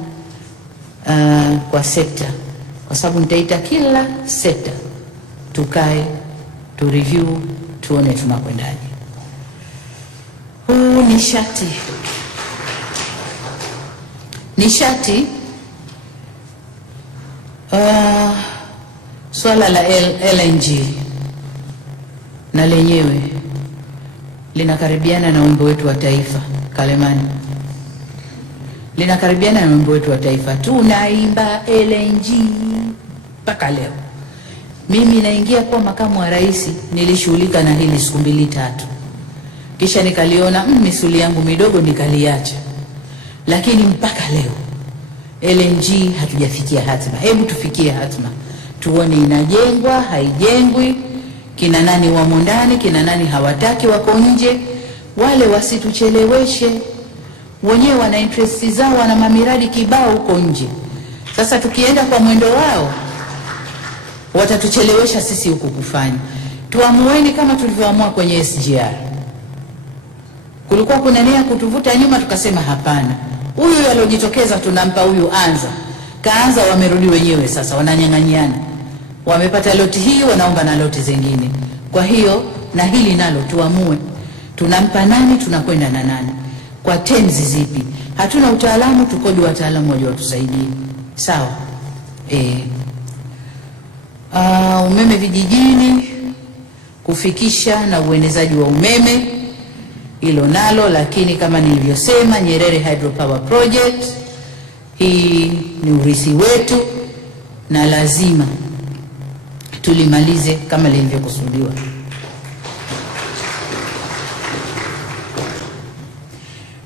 kwa sekta, kwa sababu nitaita kila sekta tukae tu review tuone tunakwendaje. Nishati swala la LNG na lenyewe linakaribiana na wimbo wetu wa taifa Kalemani. Linakaribiana na wimbo wetu wa taifa, tunaimba LNG mpaka leo. Mimi naingia kwa makamu wa rais, nilishughulika na hili siku 2-3. Kisha nikaliona misuli yangu midogo nikaliacha. Lakini mpaka leo LNG hatujafikia hatima. Hebu tufikie hatima. Tuone inajengwa, haijengwi, kina nani wamo ndani, kina nani hawataki wako nje. Wale wasitucheleweshe. Wenyewe wana interest zao, wana mamiradi kibao huko nje. Sasa tukienda kwa mwendo wao watatuchelewesha sisi huku kufanya. Tuamueni kama tulivyoamua kwenye SGR. Kulikuwa kuna nia kutuvuta nyuma, tukasema hapana. Huyu aliyojitokeza tunampa huyu, kaanza wamerudi wenyewe sasa wananyang'anyana. Wamepata loti hii wanaomba na loti zingine. Kwa hiyo na hili nalo tuamue tunampa nani, tunakwenda na nani, kwa terms zipi. Hatuna utaalamu, tukodi wataalamu waje watusaidie. Sawa? Umeme vijijini, kufikisha na uenezaji wa umeme, hilo nalo. Lakini kama nilivyosema, Nyerere Hydropower Project Hii ni urithi wetu na lazima tulimalize kama lilivyokusudiwa.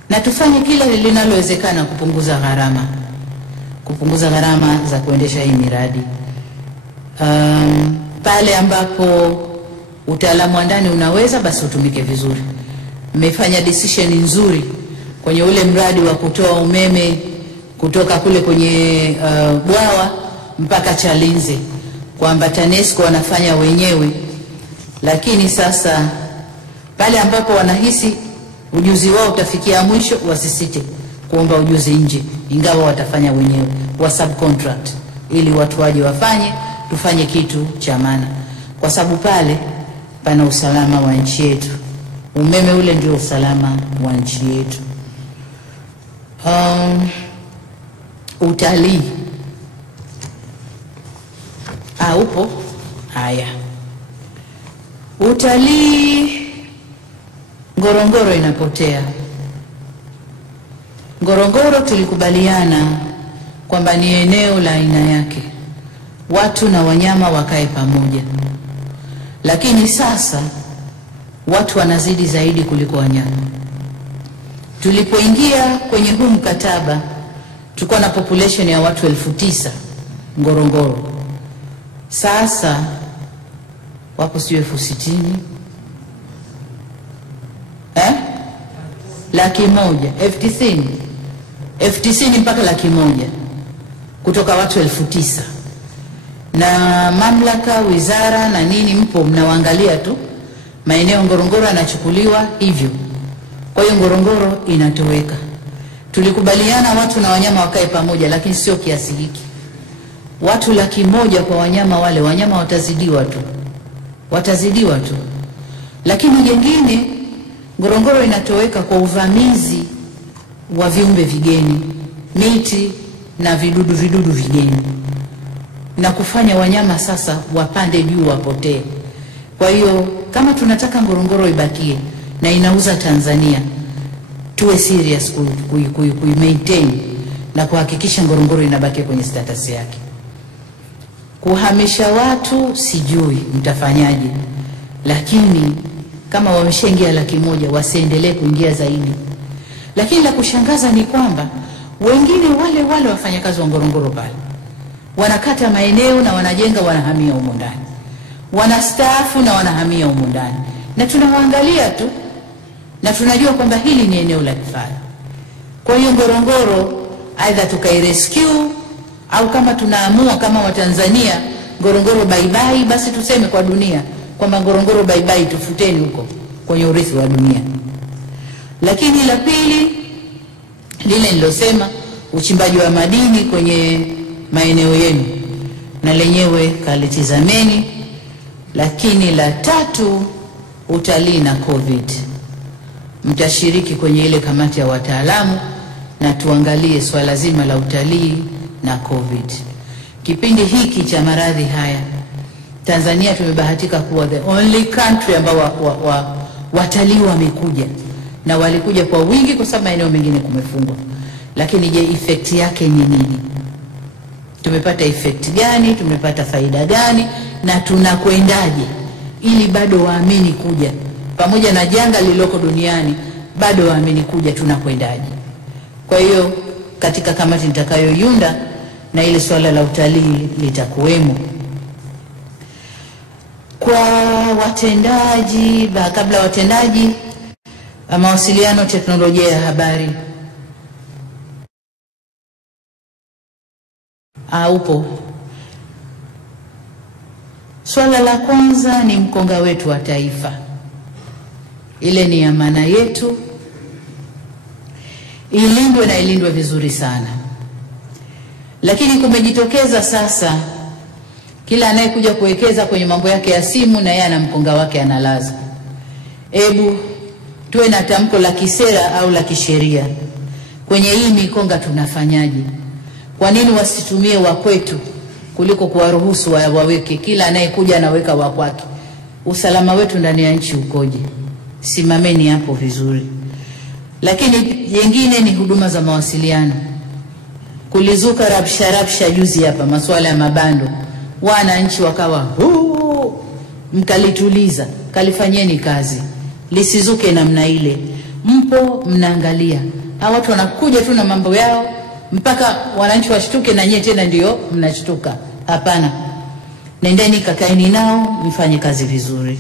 Na tufanye kila linalowezekana kupunguza gharama za kuendesha hii miradi. Pale ambapo utaalamu wa ndani unaweza, basi utumike vizuri. Mmefanya decision nzuri kwenye ule mradi wa kutoa umeme kutoka kule kwenye bwawa mpaka Chalinze, kwamba TANESCO wanafanya wenyewe. Lakini sasa pale ambapo wanahisi ujuzi wao utafikia mwisho, wasisite kuomba ujuzi nje, ingawa watafanya wenyewe wa subcontract, ili watu waje tufanye kitu cha maana, kwa sababu pale pana usalama wa nchi yetu. Umeme ule ndio usalama wa nchi yetu. Utalii upo. Haya, utalii Ngorongoro inapotea. Ngorongoro tulikubaliana kwamba ni eneo la aina yake, watu na wanyama wakae pamoja. Lakini sasa watu wanazidi zaidi kuliko wanyama. Tulipoingia kwenye huu mkataba tulikuwa na population ya watu 9,000 Ngorongoro. Sasa wapo sio 60,000, 190,000, 90,000 mpaka 100,000 kutoka watu 9,000. Na mamlaka, wizara na nini mpo mnawaangalia tu, maeneo Ngorongoro yanachukuliwa hivyo. Kwa hiyo Ngorongoro inatoweka. Tulikubaliana watu na wanyama wakae pamoja, lakini sio kiasi hiki. Watu 100,000 kwa wanyama wale, wanyama watazidiwa tu. Lakini jengine, Ngorongoro inatoweka kwa uvamizi wa viumbe vigeni, miti na vidudu vigeni, na kufanya wanyama sasa wapande juu wapotee. Kwa hiyo kama tunataka Ngorongoro ibakie na inauza Tanzania, tuwe serious maintain na kuhakikisha Ngorongoro inabaki kwenye status yake. Kuhamisha watu sijui mtafanyaje, lakini kama wameshaingia 100,000 wasiendelee kuingia zaidi. Lakini la kushangaza ni kwamba wengine wale wafanyakazi wa Ngorongoro pale wanakata maeneo na wanajenga, wanahamia humo ndani, wanastaafu na wanahamia humo ndani, na tunawaangalia tu na tunajua kwamba hili ni eneo la hifadhi. Kwa hiyo Ngorongoro aidha tukairescue, au kama tunaamua kama Watanzania Ngorongoro bye bye, basi tuseme kwa dunia kwamba Ngorongoro bye bye, tufuteni huko kwenye urithi wa dunia. Lakini la pili, lile nilosema, uchimbaji wa madini kwenye maeneo yenu, na lenyewe kalitizameni. Lakini la tatu, utalii na COVID. Mtashiriki kwenye ile kamati ya wataalamu na tuangalie swala zima la utalii na COVID. Kipindi hiki cha maradhi haya, Tanzania tumebahatika kuwa the only country ambao watalii wamekuja, na walikuja kwa wingi kwa sababu maeneo mengine kumefungwa. Lakini je, effect yake ni nini? Tumepata effect gani? Tumepata faida gani? Na tunakwendaje ili bado waamini kuja? Pamoja na janga lililoko duniani, bado waamini kuja, tunakwendaje? Kwa hiyo katika kamati nitakayoiunda, na ile swala la utalii litakuwemo. Kwa watendaji, kabla watendaji, mawasiliano, teknolojia ya habari, upo. Swala la kwanza ni mkonga wetu wa taifa. Ile ni amana yetu, ilindwe na ilindwe vizuri sana. Lakini kumejitokeza sasa, kila anayekuja kuwekeza kwenye mambo yake ya simu na yeye ana mkonga wake analaza. Hebu tuwe na tamko la kisera au la kisheria kwenye hii mikonga. Tunafanyaje? Kwa nini wasitumie wa kwetu kuliko kuwaruhusu waweke? Kila anayekuja anaweka wa kwake. Usalama wetu ndani ya nchi ukoje? Simameni hapo vizuri. Lakini jengine ni huduma za mawasiliano. Kulizuka rabsha juzi hapa masuala ya mabando, wananchi wakawa mkalituliza, kalifanyeni kazi, lisizuke namna ile. Mpo mnaangalia hawa watu wanakuja tu na mambo yao mpaka wananchi washtuke na nyie tena ndio mnashtuka. Hapana, nendeni kakaeni nao mfanye kazi vizuri.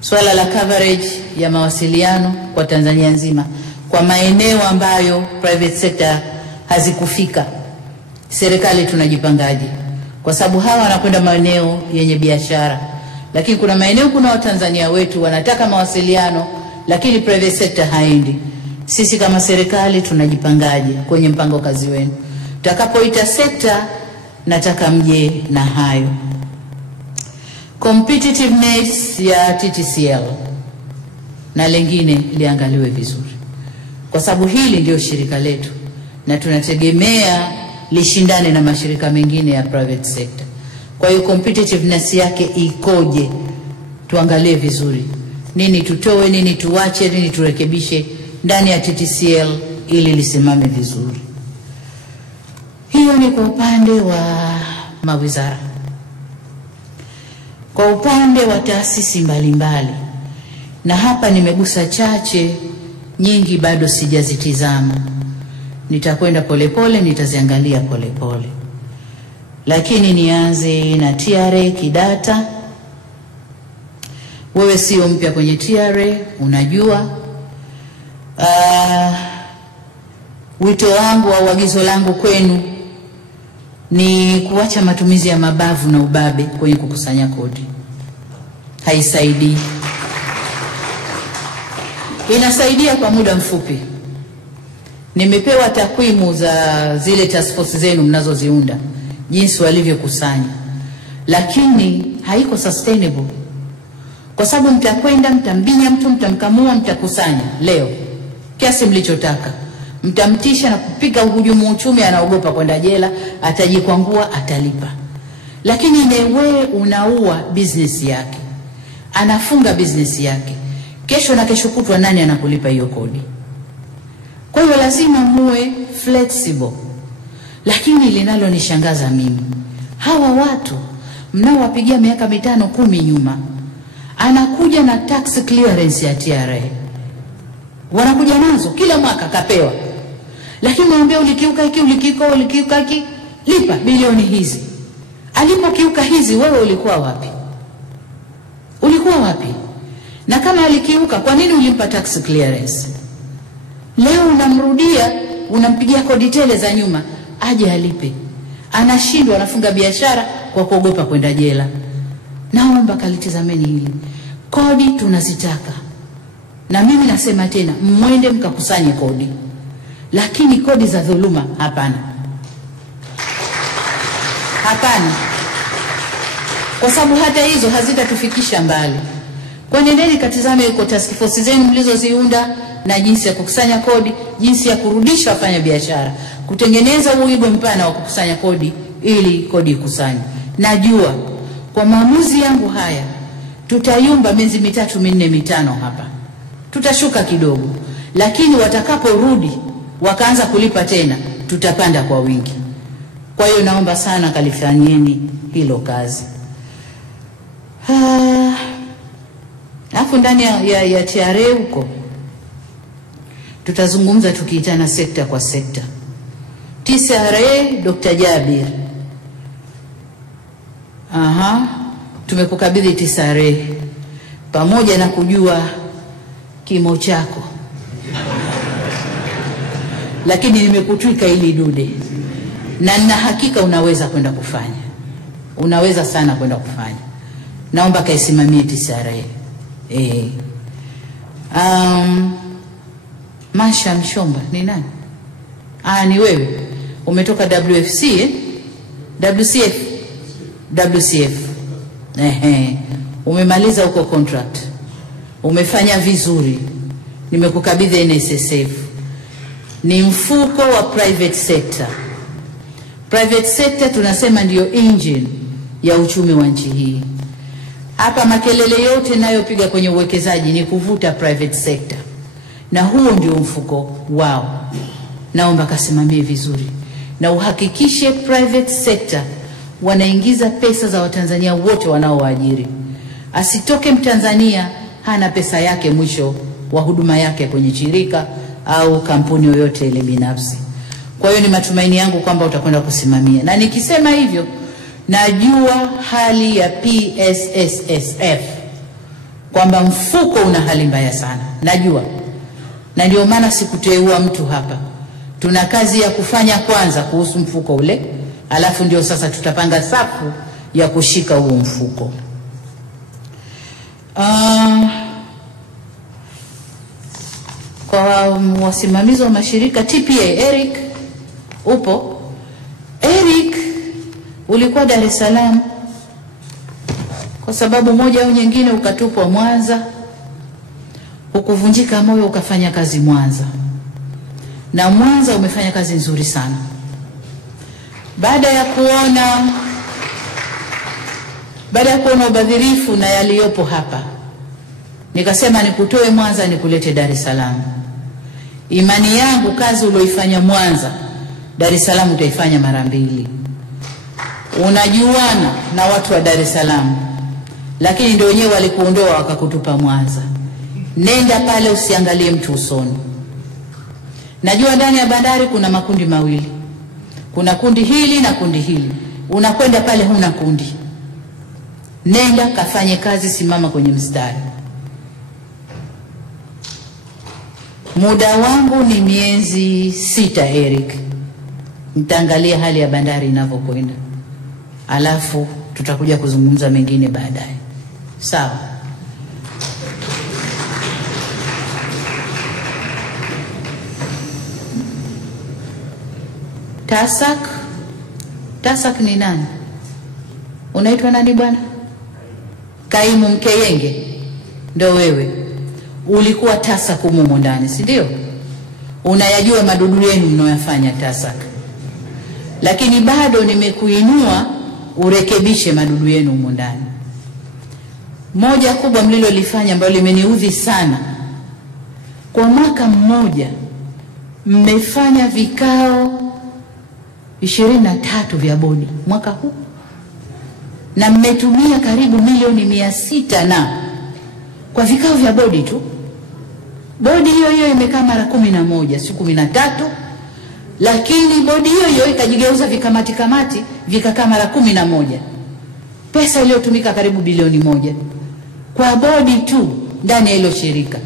Swala la coverage ya mawasiliano kwa Tanzania nzima, kwa maeneo ambayo private sector hazikufika, serikali tunajipangaje? Kwa sababu hawa wanakwenda maeneo yenye biashara, lakini kuna maeneo, kuna Watanzania wetu wanataka mawasiliano lakini private sector haendi. Sisi kama serikali tunajipangaje kwenye mpango kazi wenu? Tutakapoita sekta, nataka mje na hayo. Competitiveness ya TTCL na lengine liangaliwe vizuri, kwa sababu hili ndio shirika letu na tunategemea lishindane na mashirika mengine ya private sector. Kwa hiyo competitiveness yake ikoje? Tuangalie vizuri, nini tutoe, nini tuache, nini turekebishe ndani ya TTCL ili lisimame vizuri. Hiyo ni kwa upande wa mawizara. Kwa upande wa taasisi mbalimbali, na hapa nimegusa chache, nyingi bado sijazitizama. Nitakwenda polepole, nitaziangalia polepole. Lakini nianze na TRA kidata. Wewe sio mpya kwenye TRA, unajua. Wito wangu au agizo langu kwenu ni kuacha matumizi ya mabavu na ubabe kwenye kukusanya kodi. Haisaidii. Inasaidia kwa muda mfupi. Nimepewa takwimu za zile task force zenu mnazoziunda, jinsi walivyokusanya, lakini haiko sustainable. Kwa sababu mtakwenda, mtambinya mtu, mtamkamua, mtakusanya leo kiasi mlichotaka, mtamtisha na kupiga uhujumu uchumi, anaogopa kwenda jela, atajikwangua, atalipa. Lakini wewe unaua business yake, anafunga business yake, kesho na kesho kutwa nani anakulipa hiyo kodi? Kwa hiyo lazima muwe flexible. Lakini linalonishangaza mimi, hawa watu mnaowapigia miaka 5 10 nyuma, anakuja na tax clearance ya TRA, wanakuja nazo kila mwaka kapewa, lakini mwambie ulikiuka hiki, ulikiuka hiki, lipa bilioni hizi. Alipokiuka hizi, wewe ulikuwa wapi? Ulikuwa wapi? Na kama alikiuka, kwa nini ulimpa tax clearance? Leo unamrudia, unampigia kodi tele za nyuma, aje alipe. Anashindwa, anafunga biashara kwa kuogopa kwenda jela. Naomba kalitizameni hili. Kodi tunazitaka. Na mimi nasema tena, mwende mkakusanye kodi. Lakini kodi za dhuluma hapana. Hapana. Kwa sababu hata hizo hazitatufikisha mbali. Kwa nendeni katizame yuko task force zenu mlizoziunda, na jinsi ya kukusanya kodi, jinsi ya kurudisha wafanya biashara, kutengeneza uigo mpana wa kukusanya kodi ili kodi ikusanye. Najua kwa maamuzi yangu haya tutayumba miezi 3 4 5 hapa, tutashuka kidogo, lakini watakaporudi wakaanza kulipa tena, tutapanda kwa wingi. Kwa hiyo naomba sana kalifanyeni hilo kazi. Alafu ndani ya TRA huko tutazungumza tukiitana sekta kwa sekta. TCRA, Dr. Jabir. Tumekukabidhi TCRA pamoja na kujua kimo chako. Lakini nimekutwika ili dude. Na nina hakika unaweza kwenda kufanya. Unaweza sana kwenda kufanya. Naomba kaisimamie TCRA. Masha Mshomba ni nani? Ni wewe. Umetoka WFC WCF. Umemaliza huko contract. Umefanya vizuri. Nimekukabidhi NSSF. Ni mfuko wa private sector. Private sector tunasema ndio engine ya uchumi wa nchi hii. Hapa makelele yote nayopiga kwenye uwekezaji ni kuvuta private sector. Na huo ndio mfuko wao. Naomba kasimamie vizuri. na uhakikishe private sector wanaingiza pesa za Watanzania wote wanaowaajiri. Asitoke Mtanzania hana pesa yake mwisho wa huduma yake kwenye shirika au kampuni yoyote ile binafsi. Kwa hiyo ni matumaini yangu kwamba utakwenda kusimamia. Na nikisema hivyo, najua hali ya PSSSF kwamba mfuko una hali mbaya sana. Najua. Na ndio maana sikuteua mtu hapa. Tuna kazi ya kufanya kwanza kuhusu mfuko ule, alafu ndio sasa tutapanga safu ya kushika huo mfuko. Kwa wasimamizi wa mashirika TPA, Eric upo? Eric, ulikuwa Dar es Salaam kwa sababu moja au nyingine ukatupwa Mwanza, ukuvunjika moyo ukafanya kazi Mwanza, na Mwanza umefanya kazi nzuri sana. Baada ya kuona ubadhirifu na yaliyopo hapa, nikasema nikutoe Mwanza nikulete Dar es Salaam. Imani yangu kazi ulioifanya Mwanza, Dar es Salaam utaifanya mara mbili. Unajuana na watu wa Dar es Salaam, lakini ndio wenyewe walikuondoa wakakutupa Mwanza. Nenda pale usiangalie mtu usoni. Najua ndani ya bandari kuna makundi mawili. Kuna kundi hili na kundi hili. Unakwenda pale huna kundi. Nenda kafanye kazi, simama kwenye mstari. Muda wangu ni miezi 6, Eric. Nitaangalia hali ya bandari inavyokwenda. Alafu tutakuja kuzungumza mengine baadaye. Sawa? TASAC ni nani? Unaitwa nani bwana? Kaimu Mkeyenge. Ndio wewe. Ulikuwa TASAC humo ndani, si ndio? Unayajua madudu yenu mnayoyafanya TASAC. Lakini bado nimekuinua urekebishe madudu yenu humo ndani. Moja kubwa mlilolifanya ambalo limeniudhi sana, kwa mwaka mmoja mmefanya vikao 23 vya bodi mwaka huu, na mmetumia karibu milioni 600 na kwa vikao vya bodi tu. Bodi hiyo imekaa mara 11, siku 13, lakini bodi hiyo ikajigeuza vikamati vikakaa mara 11. Pesa iliyotumika karibu bilioni 1 kwa bodi tu ndani ya hilo shirika.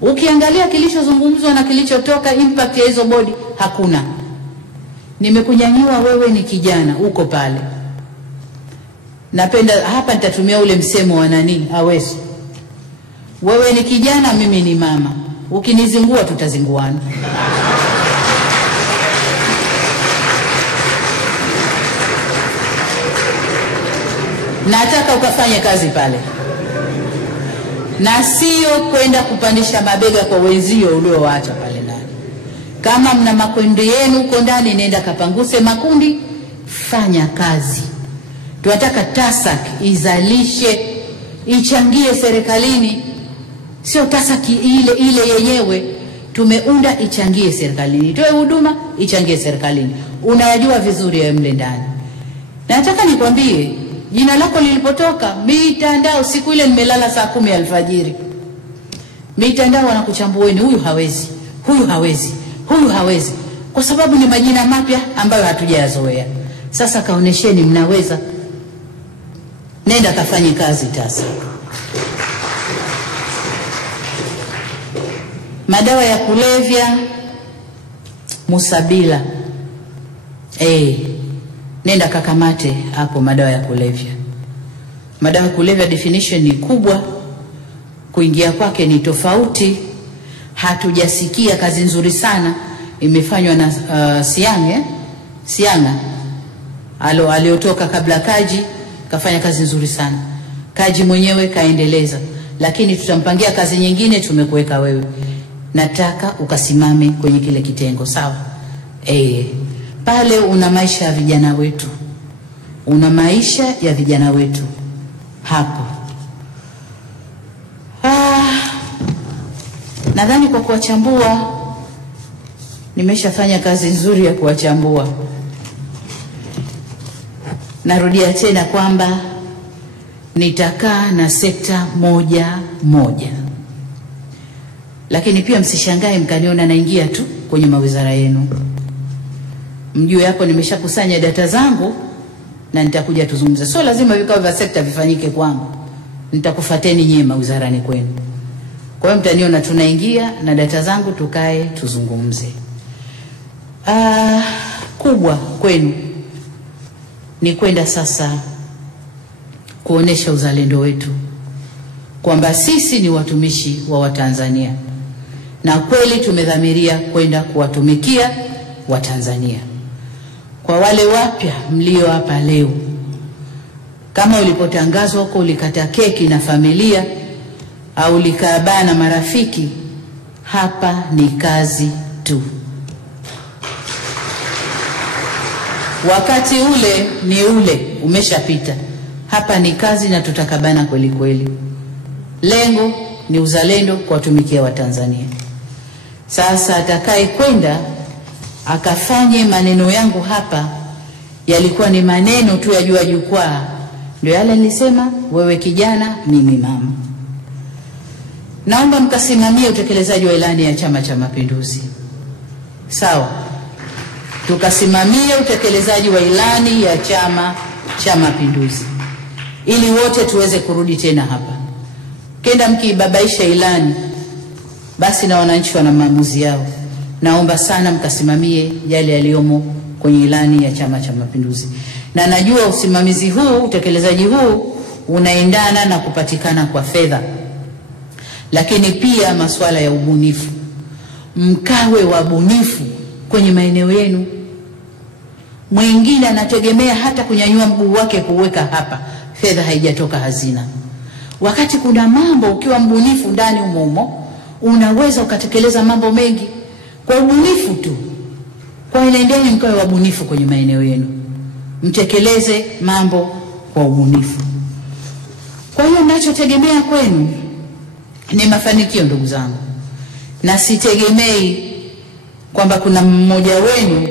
Ukiangalia kilichozungumzwa na kilichotoka, impact ya hizo bodi hakuna. Nimekunyanyua wewe, ni kijana uko pale. Napenda hapa nitatumia ule msemo wa nani Aweso. Wewe ni kijana, mimi ni mama. Ukinizingua tutazinguana. Nataka ukafanye kazi pale. Na sio kwenda kupandisha mabega kwa wenzio uliowaacha pale ndani. Kama mna makundi yenu uko ndani, nenda kapanguse makundi, fanya kazi. Tunataka TASAC izalishe, ichangie serikalini. Sio TASAC ile yenyewe tumeunda ichangie serikalini. Itoe huduma, ichangie serikalini. Unayajua vizuri ya mle ndani. Na nataka nikwambie, jina lako lilipotoka mitandao, siku ile nimelala saa 10 alfajiri. Mitandao wanakuchambueni, huyu hawezi, huyu hawezi, huyu hawezi, kwa sababu ni majina mapya ambayo hatujayazoea. Sasa kaonesheni mnaweza. Nenda kafanye kazi TASAC. Madawa ya kulevya Musabila. Nenda kakamate hapo madawa ya kulevya. Madawa ya kulevya definition ni kubwa, kuingia kwake ni tofauti. Hatujasikia kazi nzuri sana imefanywa na Sianga aliotoka kabla Kaji, kafanya kazi nzuri sana. Kaji mwenyewe kaendeleza, lakini tutampangia kazi nyingine, tumekuweka wewe. Nataka ukasimame kwenye kile kitengo, sawa? Pale una maisha ya vijana wetu. Una maisha ya vijana wetu hapo. Nadhani kwa kuwachambua nimeshafanya kazi nzuri ya kuwachambua. Narudia tena kwamba nitakaa na sekta moja moja, lakini pia msishangae mkaniona naingia tu kwenye mawizara yenu. Mjue hapo nimeshakusanya data zangu na nitakuja tuzungumza. Sio lazima vikao vya sekta vifanyike kwangu, nitakufuateni nyie mawizarani kwenu. Kwa hiyo mtaniona tunaingia na data zangu, tukae tuzungumze. Kubwa kwenu ni kwenda sasa kuonesha uzalendo wetu kwamba sisi ni watumishi wa Watanzania na kweli tumedhamiria kwenda kuwatumikia Watanzania. Kwa wale wapya mlio hapa leo, kama ulipotangazwa huko ulikata keki na familia au ulikabana na marafiki, hapa ni kazi tu. Wakati ule ni ule umeshapita. Hapa ni kazi na tutakabana kweli kweli. Lengo ni uzalendo kwa watumikia Watanzania. Sasa atakaye kwenda akafanye maneno yangu hapa yalikuwa ni maneno tu ya juu ya jukwaa, ndio yale nilisema, wewe kijana mimi mama. Naomba mkasimamie utekelezaji wa ilani ya Chama cha Mapinduzi. Sawa? Tukasimamie utekelezaji wa ilani ya Chama cha Mapinduzi ili wote tuweze kurudi tena hapa. Kenda mkibabaisha ilani, basi na wananchi wana maamuzi yao. Naomba sana mkasimamie yale yaliyomo kwenye ilani ya Chama cha Mapinduzi. Na najua usimamizi huu, utekelezaji huu unaendana na kupatikana kwa fedha, lakini pia masuala ya ubunifu. Mkawe wabunifu kwenye maeneo yenu. Mwingine anategemea hata kunyanyua mguu wake kuweka hapa, fedha haijatoka hazina. Wakati kuna mambo ukiwa mbunifu ndani umo unaweza ukatekeleza mambo mengi kwa ubunifu tu. Kwa inaendeni mkawe wabunifu kwenye maeneo yenu, mtekeleze mambo kwa ubunifu. Kwa hiyo ninachotegemea kwenu ni mafanikio, ndugu zangu, na sitegemei kwamba kuna mmoja wenu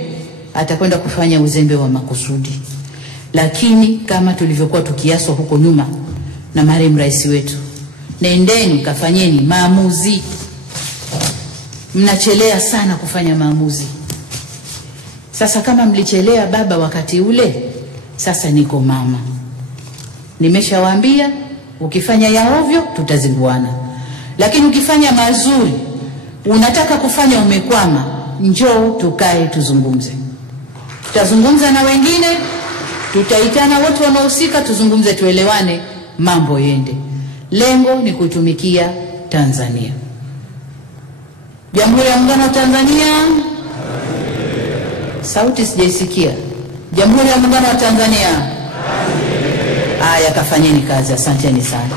atakwenda kufanya uzembe wa makusudi. Lakini kama tulivyokuwa tukiaswa huko nyuma na marehemu rais wetu, nendeni kafanyeni maamuzi. Mnachelea sana kufanya maamuzi. Sasa kama mlichelea baba wakati ule, sasa niko mama. Nimeshawaambia ukifanya ya ovyo tutazinguana. Lakini ukifanya mazuri, unataka kufanya umekwama, njoo tukae tuzungumze. Tutazungumza na wengine, tutaitana wote wanaohusika tuzungumze, tuelewane, mambo yende. Lengo ni kuitumikia Tanzania. Jamhuri ya Muungano wa Tanzania. Sauti sijaisikia. Jamhuri ya Muungano wa Tanzania. Aya, kafanyeni kazi. Asanteni sana.